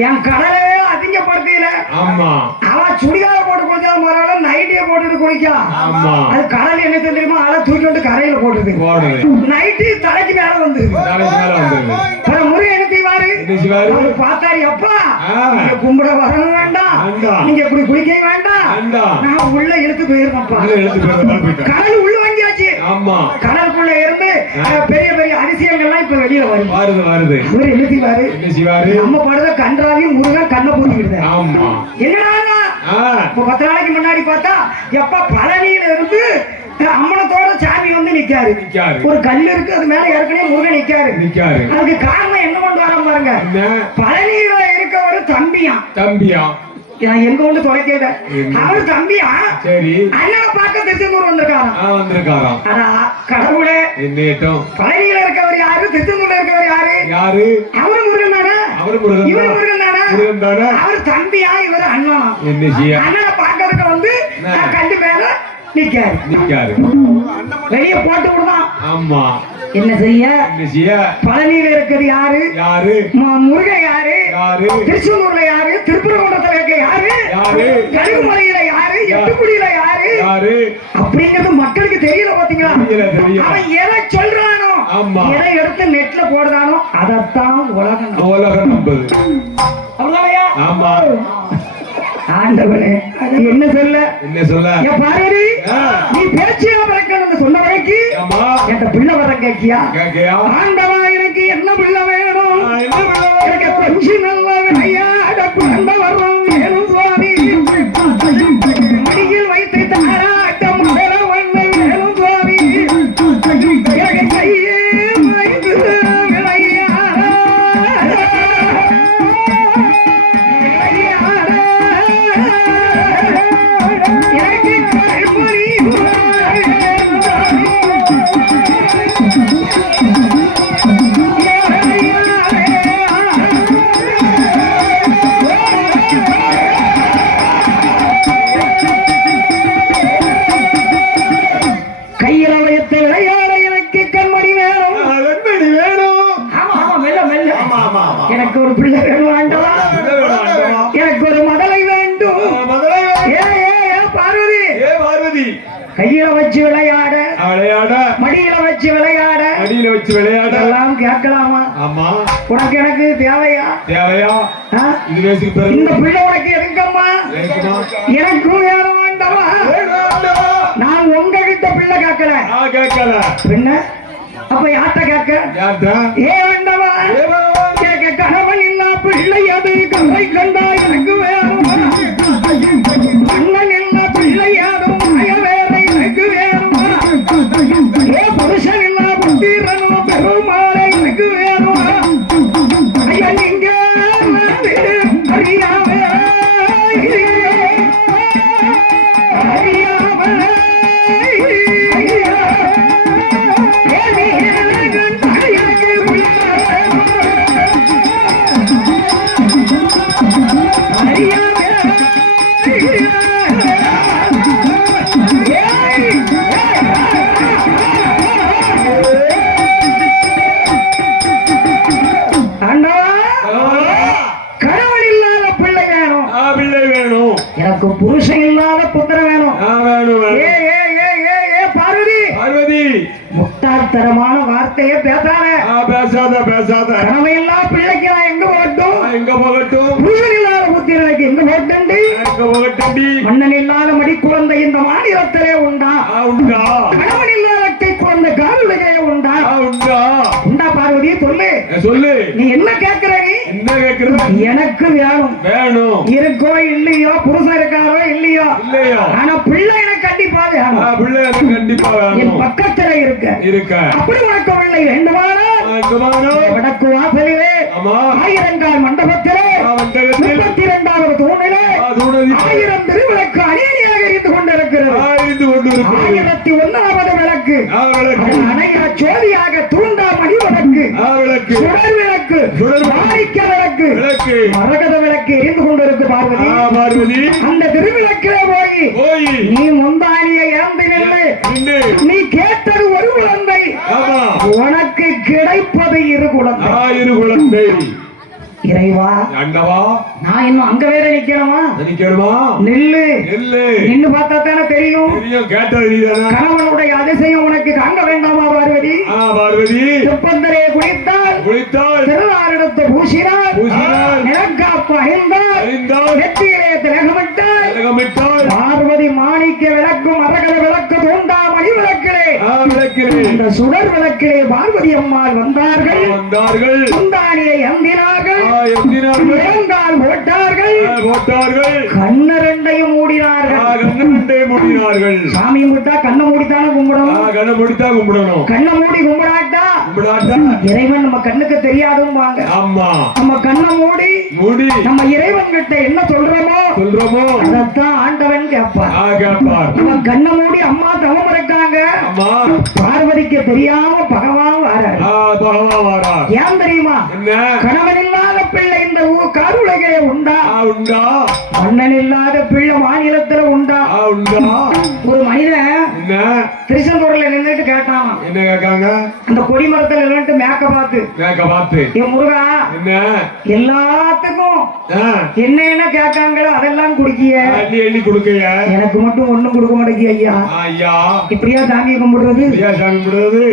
என் கடலை அதிகப்படுத்தல அவ சுடிதார போட்டு குளிச்சாலும் பரவாயில்ல, நைட்டியை போட்டுட்டு குளிக்கா. அது கடல் என்ன தெரியுமா, அதை தூக்கி விட்டு கரையில போட்டுது. நைட்டு தலைக்கு மேல வந்து முருகன் என்ன செய்வாரு, அவரு பார்த்தாரு, அப்பா நீங்க கும்பிட வர வேண்டாம், நீங்க இப்படி குளிக்க வேண்டாம், நான் உள்ள இழுத்து போயிருந்தப்பா. கடல் உள்ள வாங்கியாச்சு. கடலுக்குள்ள இருந்து பெரிய பெரிய அதிசயங்கள்லாம் இப்ப வெளியில வருது. அவர் என்ன செய்வாரு, நம்ம படுத கன்றாவையும் முருகன் கண்ணை பூத்திக்கிட்டு என்னடா இப்ப 10 நாளைக்கு முன்னாடி பார்த்தா எப்ப பழனியில இருந்து அம்மனத்தோட சாமி வந்து நிக்காரு. ஒரு கல் இருக்கு, அது மேல ஏற்கனவே முருகன் நிக்காரு. அதுக்கு காரணம் என்ன கொண்டு வர பாருங்க, பழனியில இருக்க ஒரு தம்பியா எங்க ஒண்ணு தொலைக்கத அவரு தம்பியா அண்ணனை பார்க்க திருச்செந்தூர் வந்திருக்காராம். கடவுளே, பழனியில இருக்கவர் யாரு, திருச்செந்தூர்ல இருக்கவர் யாரு, அவரு முருகன் தானே, இவரு முருகன் தானே, அவரு தம்பியா இவரு அண்ணனா. அண்ணனை பார்க்கறதுக்கு வந்து கண்டு மேல நிக்காரு. வெளிய போட்டு விடுதான். என்ன செய்ய, பழனியில இருக்கிறது யாரு, முருகன் யாரு, திருச்செந்தூர்ல யாரு, திருப்பரங்குன்றத்துல இருக்க யாரு, கழுகுமலையில யாரு, எட்டுக்குடியில யாரு அப்படிங்கிறது மக்களுக்கு தெரியல. பாத்தீங்களா, அவன் எதை சொல்றானோ, எதை எடுத்து நெட்ல போடுறானோ அதத்தான் உலகம் நம்புது. அவ்வளவுதாயா? ஆண்டவனே என்ன சொல்ல பார்வதி, நீ பேச்சியா பிறக்கணும்னு சொன்ன வரைக்கும் என் பிள்ளை வர கேக்கியா? ஆண்டவா, எனக்கு என்ன பிள்ளை வேணும், எனக்கு கொஞ்சம் நல்ல விளையாட பிள்ளை வரும் வேணும் சுவாமி, மடியில் வைத்து தாராட்ட மகள வண்ண வேணும் சுவாமி, எனக்கு கையே வைத்து எனக்கு ஒரு பிள்ளை வேணும் ஆண்டவா, எனக்கு ஒரு மதலை வேண்டும். பார்வதி, கையில வச்சு விளையாட, மடியில வச்சு விளையாட எல்லாம் கேட்கலாமா? உனக்கு எனக்கு தேவையா? இந்த பிள்ளை உனக்கு எதுங்கம்மா? எனக்கும் வேணும் ஆண்டவா. நான் உங்ககிட்ட பிள்ளை கேட்கல, பின்ன அப்ப யார்கிட்ட கேட்க? ஏ ஆண்டவா, கேட்க கணவன் இல்லா பிள்ளை அது கரை கண்டா எனக்கு வேணும், அண்ணன் இல்லா பிள்ளை யாரும் மய வேற எனக்கு வேணும், ஏ புருஷன் இல்லா புத்திரனோ பெருமாள எனக்கு வேணும், ஐயா நீங்க அறியாம புருஷன் இல்லாத புத்திரன் வேணும். பார்வதி, முட்டாள்தரமான வார்த்தையை பேசாத. கனவையில்லா பிள்ளைக்கு நான் எங்க போகட்டும், புருஷன் இல்லாத புத்திரனுக்கு எங்க போகட்டும், மன்னன் இல்லாத மடி குழந்தை இந்த மாநிலத்திலே உண்டா? கணவன் இல்லாத கை குழந்தை காவிலே உண்டா? பார்வதி, சொல்லு நீ என்ன கேட்கிற? எனக்கு வேணும். இருக்கோ இல்லையோ, புருஷன் இருக்காரோ இல்லையோ, ஆனா பிள்ளை எனக்கு கண்டிப்பா வேணும். என் பக்கத்துல இருக்க அப்படி உனக்கு பிள்ளை வேண்டுமானா வடக்கு வாசலிலே 1000 மண்டபத்திலே 32வது தூணிலே 1000 திருவிளக்கு அணியணியாக எரிந்து கொண்டிருக்கிறது. 1001வது விளக்கு அணையா ஜோதியாக தூண்டா மணி விளக்கு, சுடர் விளக்கு, மாணிக்க விளக்கு, மரகத விளக்கு எரிந்து கொண்டிருக்கு. பார்வதி, அந்த திருவிளக்கிலே போய் நீ முந்தானியை இறந்து நின்று நீ கேட்டது ஒரு குழந்தை, உனக்கு கிடைப்பது 2 குழந்தை. இறைவா, இன்னும் அங்க வேற நிக்கணுமா? நில்லு. நின்னு பார்த்தா தானே தெரியும். கணவனுடைய அதிசயம் உனக்கு காங்க வேண்டாமா பார்வதி? செப்பந்தரே குளித்தால் திருநாரிடத்தை பூசினார், நிலக்காப்பு அணிந்தால், நெற்றியிலே திலகமிட்டால், பார்வதி மாணிக்க விளக்கும் அரகல விளக்கு தோண்டா மணி விளக்கிலே இந்த சுடர் விளக்கிலே பார்வதி அம்மாள் வந்தார்கள். குந்தானியை அந்தினார்கள், போட்டார்கள், கண்ணரண்டையும் மூடினார்கள். சாமி கும்பிட்டா கண்ணை மூடித்தானே கும்பிடணும். கண்ணை மூடி கும்பிடாட்டா இறைவன் நம்ம கண்ணுக்கு தெரியாதும் வாங்க. நம்ம கண்ணை மூடி நம்ம இறைவன் கிட்ட என்ன சொல்றோமோ அதைத்தான் ஆண்டவன் கேட்பார். நம்ம கண்ணை மூடி அம்மா தவம் இருக்காங்க. பார்வதிக்கு தெரியாம பகவான் வாராரு. ஏன் தெரியுமா? கணவன் இல்லாத பிள்ளை இந்த காருலகே உண்டா? மன்னன் இல்லாத பிள்ளை மாநிலத்துல உண்டா? ஒரு மனிதன் திருச்செந்தூர்ல நின்றுட்டு கேட்டான். என்ன கேட்காங்க? அந்த கொடிமரத்துல நின்றுட்டு மேக்க பார்த்து என் முருகா எல்லாத்துக்கும் என்ன என்ன கேட்காங்களோ அதெல்லாம் குடிக்கிய, எனக்கு மட்டும் ஒண்ணும் கொடுக்க மாட்டேங்க ஐயா. இப்படியா சாமி கும்பிடுறது?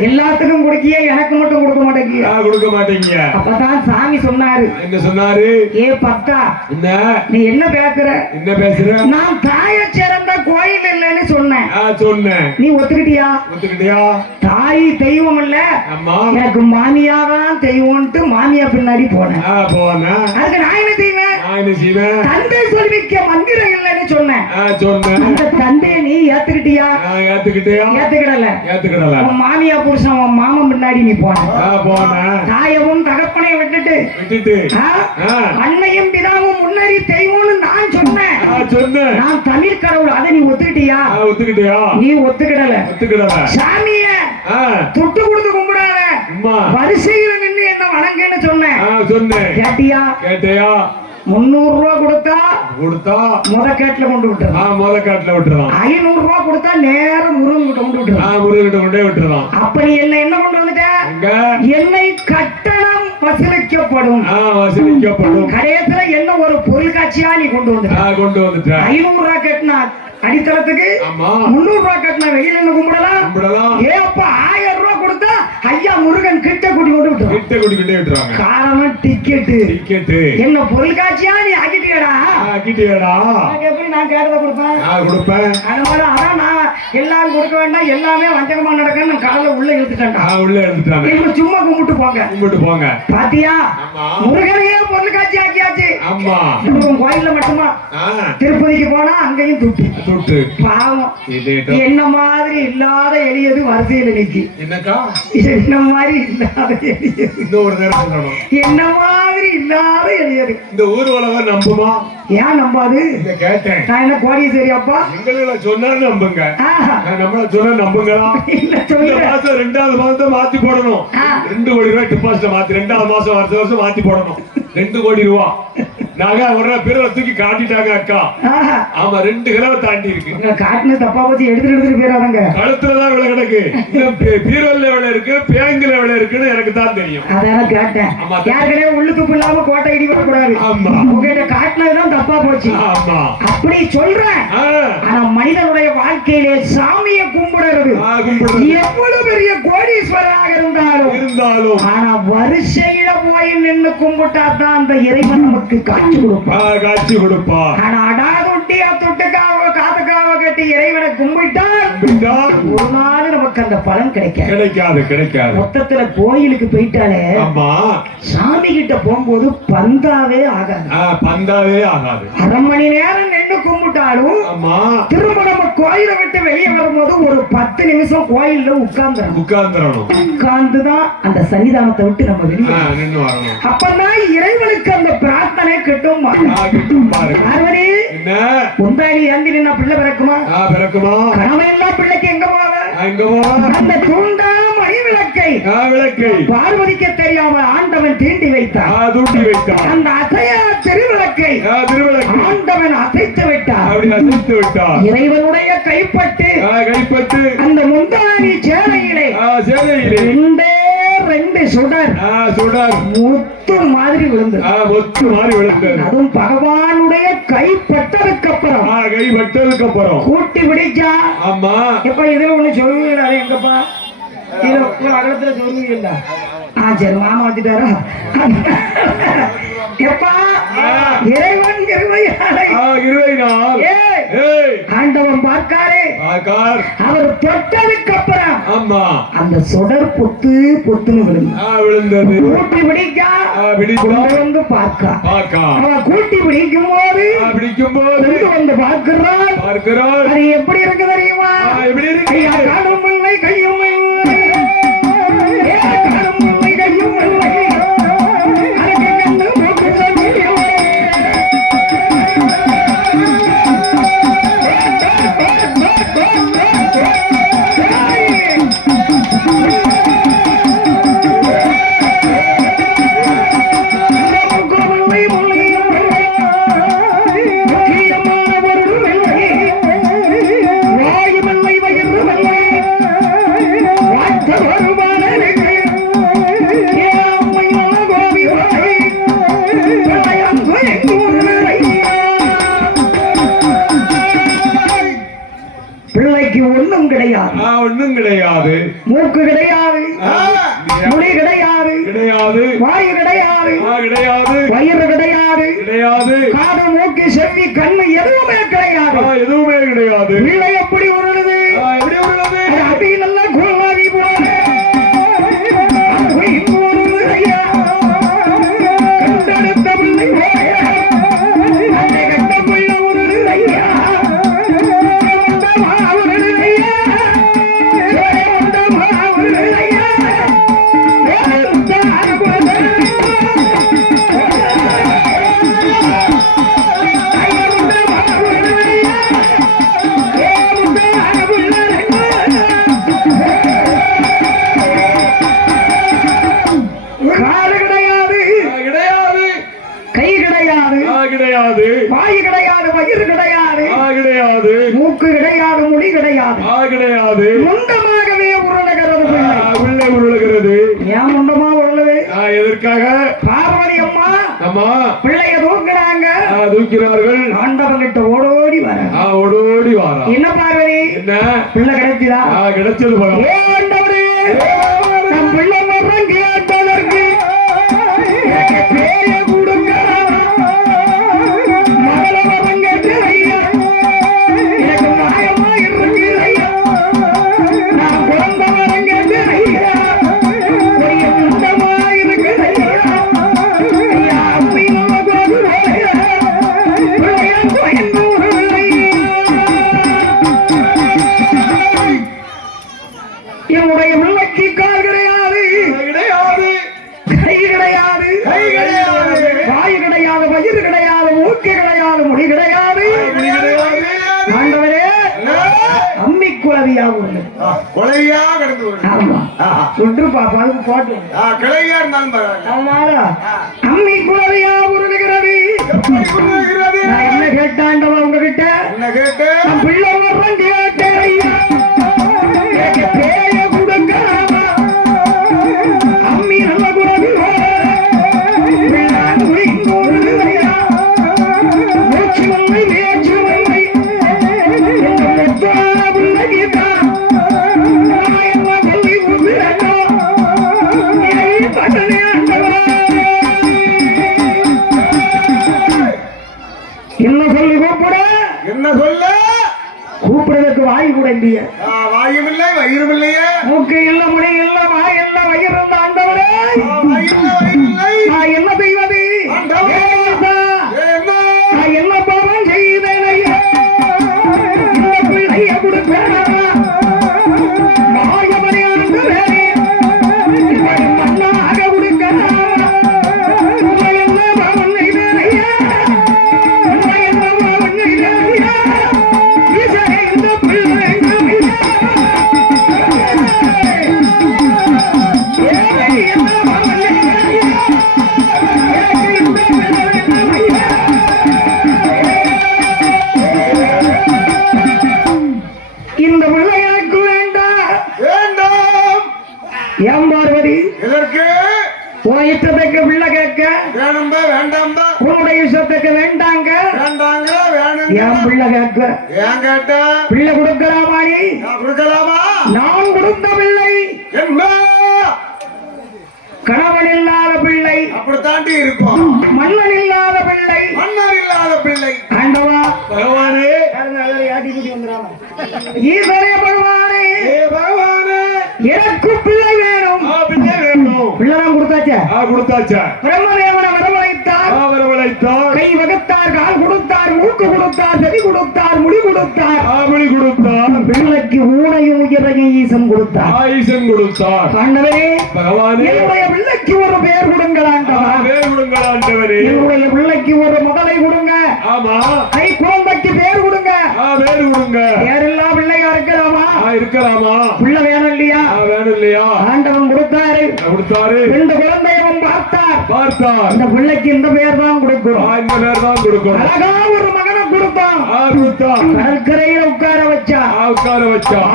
எல்லாத்துக்கும் குடிக்கிய, எனக்கு மட்டும் கொடுக்க மாட்டேங்க. அப்பதான் சாமி சொன்னாரு. என்ன சொன்னாரு? ஏ பத்தா, நீ என்ன பேசுற? நான் தாய சிறந்த கோயில் இல்லைன்னு சொன்னேன். நீ ஒத்துக்கிட்டியா? தாய் தெய்வம் இல்ல, எனக்கு மாமியாதான் தெய்வம்ட்டு மாமியா பின்னாடி போனேன். அதுக்கு நான் என்ன செய்வேன்? தந்தை சொல்லிக்க மந்திரம் இல்லைன்னு சொன்னேன். அந்த தந்தைய நீ ஏத்துக்கிட்டியா? ஏத்துக்கிடல. மாமியா புருஷன் மாமன் பின்னாடி நீ போன. தாயவும் தகப்பனையும் விட்டுட்டு அன்னையும் பிதாவும் முன்னறி தெய்வம்னு நான் சொன்னேன். நான் தமிழ் கடவுள், அதை நீ ஒத்துக்கிட்டியா? நீ ஒத்துக்கிடல. சாமிய தொட்டு கொடுத்து கும்பிடாத, வரிசையில நின்று என்ன வணங்கன்னு சொன்னேன். கேட்டியா? 300 ரூபா கொடுத்தா முதக்காட்டுல கொண்டு விட்டுறான். 500 ரூபா கொடுத்தா நேரம் முருகன் கொண்டு விட்டுறான். அப்ப நீ என்ன கொண்டு வந்துட்ட? என்னை கட்டணம் வசூலிக்கப்படும். கடையத்துல என்ன ஒரு பொருள் காட்சியா நீ கொண்டு வந்துட்ட. 500 ரூபா கட்டினா அடித்தளத்துக்கு, 300 ரூபா கட்டினா வெளியில என்ன கும்பிடலாம். ஏ அப்ப 1000 ரூபா கொடுத்தா ஐயா முருகன் கிட்ட கூட்டி கொண்டு விட்டுறாங்க. காரணம் டிக்கெட்டு. என்ன பொருள் காட்சியா நீ ஆக்கிட்டியடா? எப்படி நான் கேட்டதை கொடுப்பேன்? அதான் நான் எல்லாரும் கொடுக்க வேண்டாம், எல்லாமே வஞ்சகமா நடக்கன்னு காலைல உள்ள இழுத்துட்டேன். சும்மா கும்பிட்டு போங்க. பாத்தியா, முருகனையே பொருள் காட்சி ஆக்கியாச்சு. கோயில்ல மட்டுமா? திருப்பதிக்கு போனா அங்கேயும் துட்டு. பாவம், என்ன மாதிரி இல்லாத எளியது வரிசையில் நிக்கி. என்ன மாதிரி இல்லாத எளியது, என்ன மாதிரி இல்லாத எளியது. இந்த ஊர் உலகம் நம்புமா? ஏன் நம்பாது? கேட்டேன். நான் என்ன கோடீஸ்வரி அப்பா? சொன்னா நம்புங்க, நம்மள சொன்னா நம்புங்களா? இல்ல சொல்லுங்க. மாசம் 2வது மாசம் மாத்தி போடணும். 2 கோடி ரூபாய் டிபாசிட் மாத்தி 2வது மாசம் வருஷம் மாத்தி போடணும். 2 கோடி ரூபாய் நாங்க ஒரு பேரை தூக்கி காட்டிட்டாங்க அக்கா. ஆமா, 2 கிலோ தாண்டி இருக்கு. காட்டுன தப்பா பத்தி எடுத்துட்டு போயிடாங்க. கழுத்துலதான் விலை கிடக்கு. பீரோல்ல விலை இருக்கு, பேங்குல விலை இருக்குன்னு எனக்கு தான் தெரியும். அதான் கேட்டேன். யாருக்கே உள்ளுக்கு இல்லாம கோட்டை இடி வரக்கூடாது. ஆமா, உங்ககிட்ட காட்டினதுதான் தப்பா போச்சு. ஆமா, அப்படி சொல்றேன். ஆனா மனிதனுடைய வாழ்க்கையிலே சாமியை கும்பிடுறது எவ்வளவு பெரிய கோடீஸ்வரராக இருந்தாலும் ஆனா வரிசையில போய் நின்று கும்பிட்டா தான் அந்த இறைவன் நமக்கு காட்சி கொடுப்பா. ஆனா அடாதுட்டியா தொட்டுக்காவ காதுக்காவ கட்டி இறைவனை கும்பிட்டால் ஒரு நாள் நமக்கு அந்த பலன் கிடைக்காது. மொத்தத்துல கோயிலுக்கு போயிட்டாலே சாமி கிட்ட போகும்போது பந்தாவே ஆகாது. 1/2 மணி நேரம் நின்று கும்பிட்டாலும் திரும்ப நம்ம கோயிலை விட்டு வெளியே வரும்போது ஒரு 10 நிமிஷம் கோயில்ல உட்கார்ந்துதான் அந்த சன்னிதானத்தை விட்டு நம்ம வெளியே வரணும். அப்பதான் இறைவனுக்கு அந்த பிரார்த்தனை கிட்டும். பார்வதி, உந்தாடி ஏந்தி நின்னா பிள்ளை பிறக்குமா? கணவன் எல்லாம் பிள்ளைக்கு எங்க போவ? அந்த தூண்டா மணி விளக்கை பார்வதிக்க தெரியாம ஆண்டவன் தீண்டி வைத்தார். அந்த அசைய திருவிளக்கை ஆண்டவன் அசைத்து விட்டார். இறைவனுடைய கைப்பட்டு அந்த முந்தாணி சேலையிலே 2 சுடர் சுடர் முத்து மாதிரி விழுந்தது. முத்து மாதிரி விழுந்தது. அதுவும் பகவானுடைய கைப்பட்டதுக்கு அப்புறம் கைப்பட்டதுக்கு அப்புறம் கூட்டி பிடிச்சா. ஆமா. எப்ப இதுல ஒண்ணு சொல்லுவீங்க, அது எங்கப்பா இதுல அகலத்துல சொல்லுவீங்களா? சரி, மாமா வச்சுட்டாரா? எப்பா இறைவன் ஆண்டவன் பார்க்காரே, அவர் தொட்டதுக்கு அப்புறம் ஆமா அந்த சுடர் பொத்து பொத்துன்னு விழுந்தது. கூட்டி பிடிக்கா வந்து பார்க்கா. அவன் கூட்டி பிடிக்கும் போது வந்து பார்க்கிறான். அது எப்படி இருக்கு தெரியுமா? ஐயா காணும் இல்லை கையும் இல்லை, காணும் இல்லை கையும் இல்லை, ஒண்ணும் கிடையாது. மூக்கு கிடையாது, முடி கிடையாது, வாயு கிடையாது, வயிறு கிடையாது, காது மூக்கு செவி கண்ணு எதுவுமே கிடையாது. பிள்ளை எப்படி உருளுது? அப்படி நல்லா குழவாகி போன கண்டெடுத்த பிள்ளை கட்ட பிள்ளை உருளுது ஐயா. வாயு கிடையாது, வயிறு கிடையாது, மூக்கு கிடையாது, முடி கிடையாது, முண்டமாகவே உருளுகிறது. ஏன் முண்டமா உருளுது? எதற்காக? பார்வதி அம்மா பிள்ளைய தூக்கிறார்கள். ஆண்டவன் கிட்ட ஓடோடி வர. என்ன பார்வதி, என்ன பிள்ளை கிடைச்சதா? கிடைச்சது. ஆண்டவரே, நம் பிள்ளை மரம் கேட்டதற்கு பேரை கொடுங்க. என்னுடைய பிள்ளைக்கு கால் கிடையாது, கை கிடையாது, வாயு கிடையாது, வயிறு கிடையாது, மூக்கு கிடையாது, முடி கிடையாது. ஆண்டவரே, அம்மி குழவியா உள்ளது. கொலையா கிடந்து சுற்று பாப்பாவுக்கு போட்டு கிளையா இருந்தாலும் அம்மி குழவியா உருளுகிறது. நான் என்ன கேட்டாண்டவா உங்ககிட்ட? என்ன கேட்டு? பிள்ளை வர்றேன் கேட்டேன் ஐயா. பேய கொடுங்க. அம்மி நல்ல குழவி மூச்சு வல்லை மேய்ச்சி வல்லை என்ன சொல்லி கூப்பிட? என்ன சொல்ல? கூப்பிடுறதுக்கு வாய் கூட இல்லையே. வாயும் இல்லை, வயிறும் இல்லையே. மூக்கு இல்ல, முடி இல்ல, வாய் இல்ல, வயிறு இல்ல. ஆண்டவரே, நான் என்ன செய்வது? நான் என்ன பாவம் செய்தேன் ஐயா? இந்த பிள்ளைய கொடுப்பேன் மாயவனே. ஆண்டவரே, மண்ணாக கொடுக்க என்ன பாவம் செய்தேன் ஐயா? என்ன பாவம் செய்தேன் ஐயா? இந்த பிள்ளை இந்த பிள்ளை எனக்கு வேண்டாம். ஏன் பார்வதி எதற்கு உன் இஷ்டத்துக்கு பிள்ளை கேட்க வேணும்பா வேண்டாம்பா உன்னுடைய இஷ்டத்துக்கு வேண்டாங்க வேண்டாங்க வேணுங்க ஏன் பிள்ளை கேட்க ஏன் கேட்ட பிள்ளை கொடுக்கலாமா நீ நான் கொடுக்கலாமா நான் கொடுத்த பிள்ளை என்ன கணவன் இல்லாத பிள்ளை அப்படி தாண்டி இருக்கும் மன்னன் இல்லாத பிள்ளை மன்னர் இல்லாத பிள்ளை ஆண்டவா பகவானே ஈஸ்வரே பகவானே பகவானே எனக்கு பிள்ளை வேணும் பிள்ளை வேணும் பிள்ளைதான் கொடுத்தாச்சா கொடுத்தாச்சா பிரம்மதேவனை வரவழைத்தார் வரவழைத்தார் கை வகுத்தார் கால் கொடுத்தார் மூக்கு கொடுத்தார் செவி கொடுத்தார் முடி கொடுத்தார் ஆவணி கொடுத்தார் பிள்ளைக்கு ஊனையும் உயிரையும் ஈசன் கொடுத்தார் ஆயுசன் கொடுத்தார் ஆண்டவரே பகவானே என்னுடைய பிள்ளைக்கு ஒரு பெயர் கொடுங்கள் ஆண்டவா பேர் கொடுங்கள் ஆண்டவரே என்னுடைய பிள்ளைக்கு ஒரு முதலை கொடுங்க ஆமா கை குழந்தைக்கு பேர் கொடுங்க பேர் கொடுங்க பேரெல்லாம் பிள்ளையா இருக்கலாமா இருக்கலாமா பிள்ளை வேணும் இல்லையா வேணும் இல்லையா ஆண்டவன் கொடுத்தாரு இந்த குழந்தையவன் பார்த்தார் இந்த பிள்ளைக்கு இந்த பேர் தான் கொடுக்கிறோம் இந்த பேர் தான் கொடுக்கிறோம் அழகா ஒரு மகனை கொடுத்தான் கடற்கரையில உட்கார வச்சா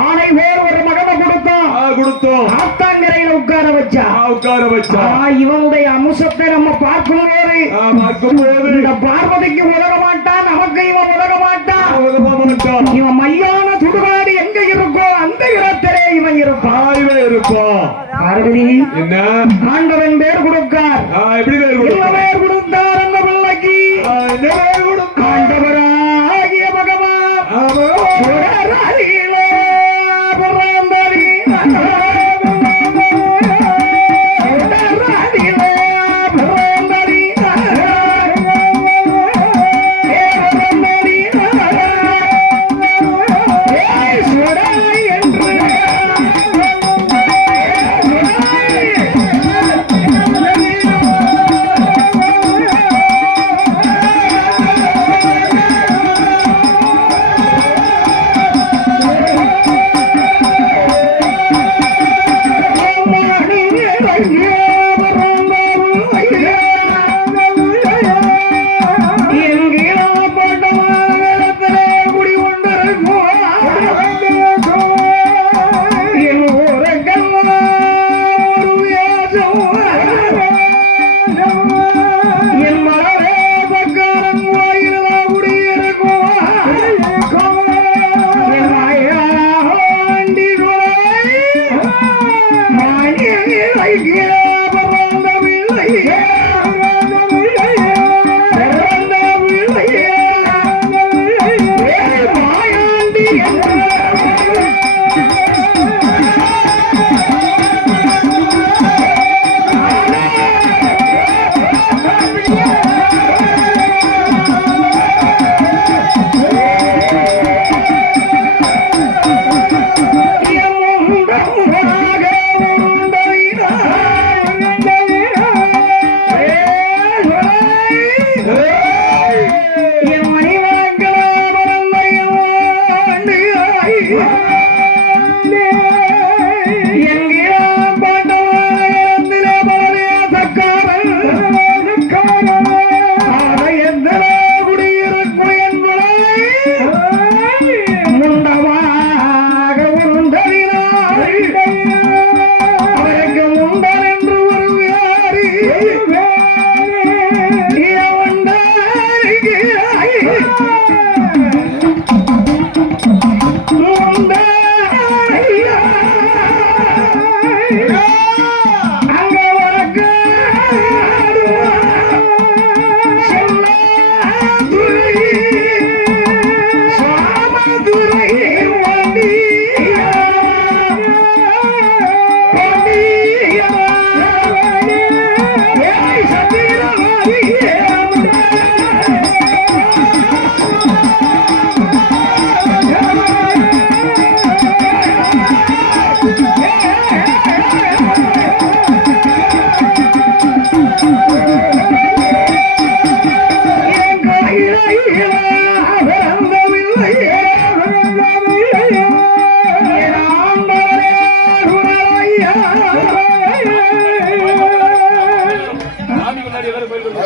ஆணை பேர் ஒரு மகனை கொடுத்தோம் ஆத்தாங்கரையில உட்கார வச்சா இவனுடைய அம்சத்தை நம்ம பார்க்கும்போது இந்த பார்வதிக்கு உதவ மாட்டான் நமக்கு இவன் உதவ மாட்டான் இவன் மையான சுடுகாடு எங்க இருக்கோ அந்த இடத்திலே இவன் இருப்பான் பார்வதி என்ன ஆண்டவன் பேர் கொடுக்கார் எப்படி பேர் கொடுத்தார் அந்த பிள்ளைக்கு ஆண்டவராகிய பகவான் சுடராகிலே பிறந்தடி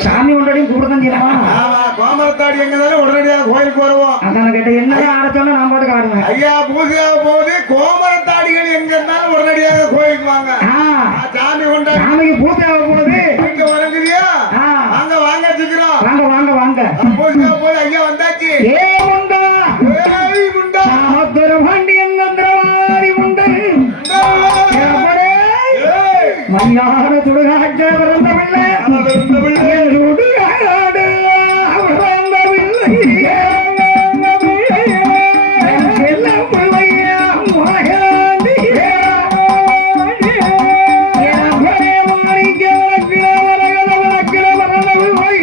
சாமி உண்டடி கூப்பிடுதான் செய்யணுமா? கோமரத்தாடி எங்கதாலும் உடனடியாக கோயிலுக்கு வருவோம். அதான் கேட்ட என்ன ஆடச்சோன்னா நான் பாட்டுக்கு ஆடுவேன். ஐயா பூஜை போது கோமரத்தாடிகள் எங்க இருந்தாலும் உடனடியாக கோயிலுக்கு வாங்க. கொண்டாடி சாமிக்கு பூஜை ஆக போகுது. வீட்டுல வணங்குறியா? ஆ. வாங்க வாங்க சீக்கிரம். வாங்க வாங்க வாங்க. போய் ஐயா வந்தாச்சு. ஏ முண்டா, ஏய் முண்டா. சாமத்துர பாண்டியன் நந்திரவாதி முண்டன். ஏய். மன்னார துடுகாட்ட பிறந்த பிள்ளை. என் சுடுகாடு பிறந்த பிள்ளை. என் செல்ல பிள்ளையா மகாண்டி. என் அப்பனே மாணிக்க வளர்க்கிற வரகத வளர்க்கிற வரத பிள்ளை.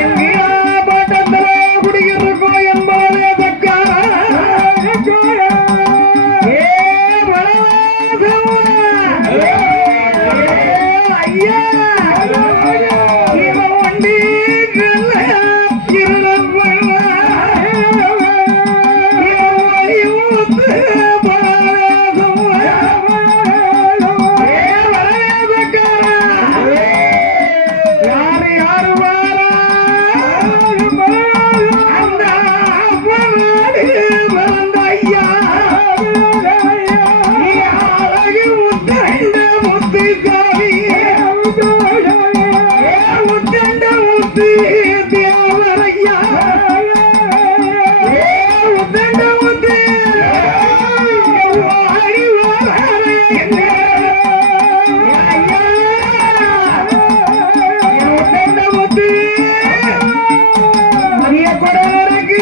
என் வீரா பாட்டத்தில் குடியிருக்கோ என்பதே தக்காரா. ஏ பரவாசமுனா. ஐயா இவன் வண்டி கல்லையா இருளப்பண்ணா. இவன் வழி ஊத்து பரவாசமுனா. ஏ பரவாசக்காரா. யாரு யாரு வாரா. அந்த அப்பனாடு பிறந்த ஐயா. நீ அழகு முத்தண்ட முத்துக்காரி. ஏ முத்தண்ட முத்து தேவரையா. ஏ முத்தண்ட முத்து வாடி வாராரே. ஐயா முத்தண்ட முத்து மதிய கொடருக்கு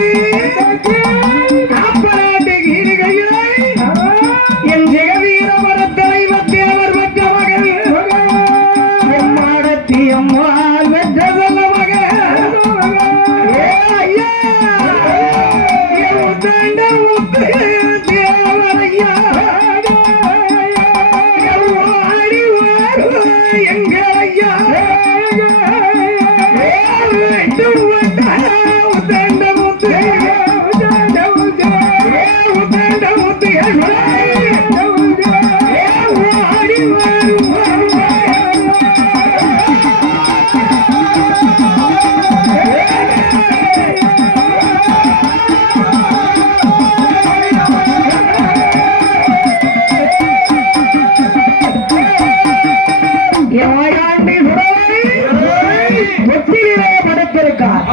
காப்பராட்டு கீழ்கையிலே என் ஜெகவீர மரத்தலைவ தேவர் பெற்ற மகள். என் மாடத்தி அம்மாள் பெற்ற நல்ல மகள். ஏ ஐயா என் முத்தண்ட முத்து தேவரையா. என் வாடி வாரு எங்கள் ஐயா. ஏ வேண்டும் முத்தண்ட முத்து. ஏ முத்தண்ட முத்து. ஏ வாடி வாரு. என் வாயாண்டி சுடலை ஒத்தியிலே படுத்திருக்கார்.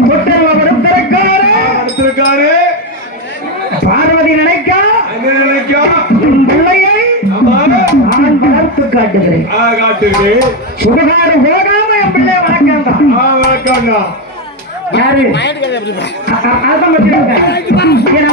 தொட்டில படுத்திருக்காரு. பார்வதி நினைக்கா என் பிள்ளையை நான் வளர்த்து காட்டுகிறேன். சுடுகாடு போகாம என் பிள்ளை வளர்க்கான். யாரு? அதான் வச்சிருக்கேன். என்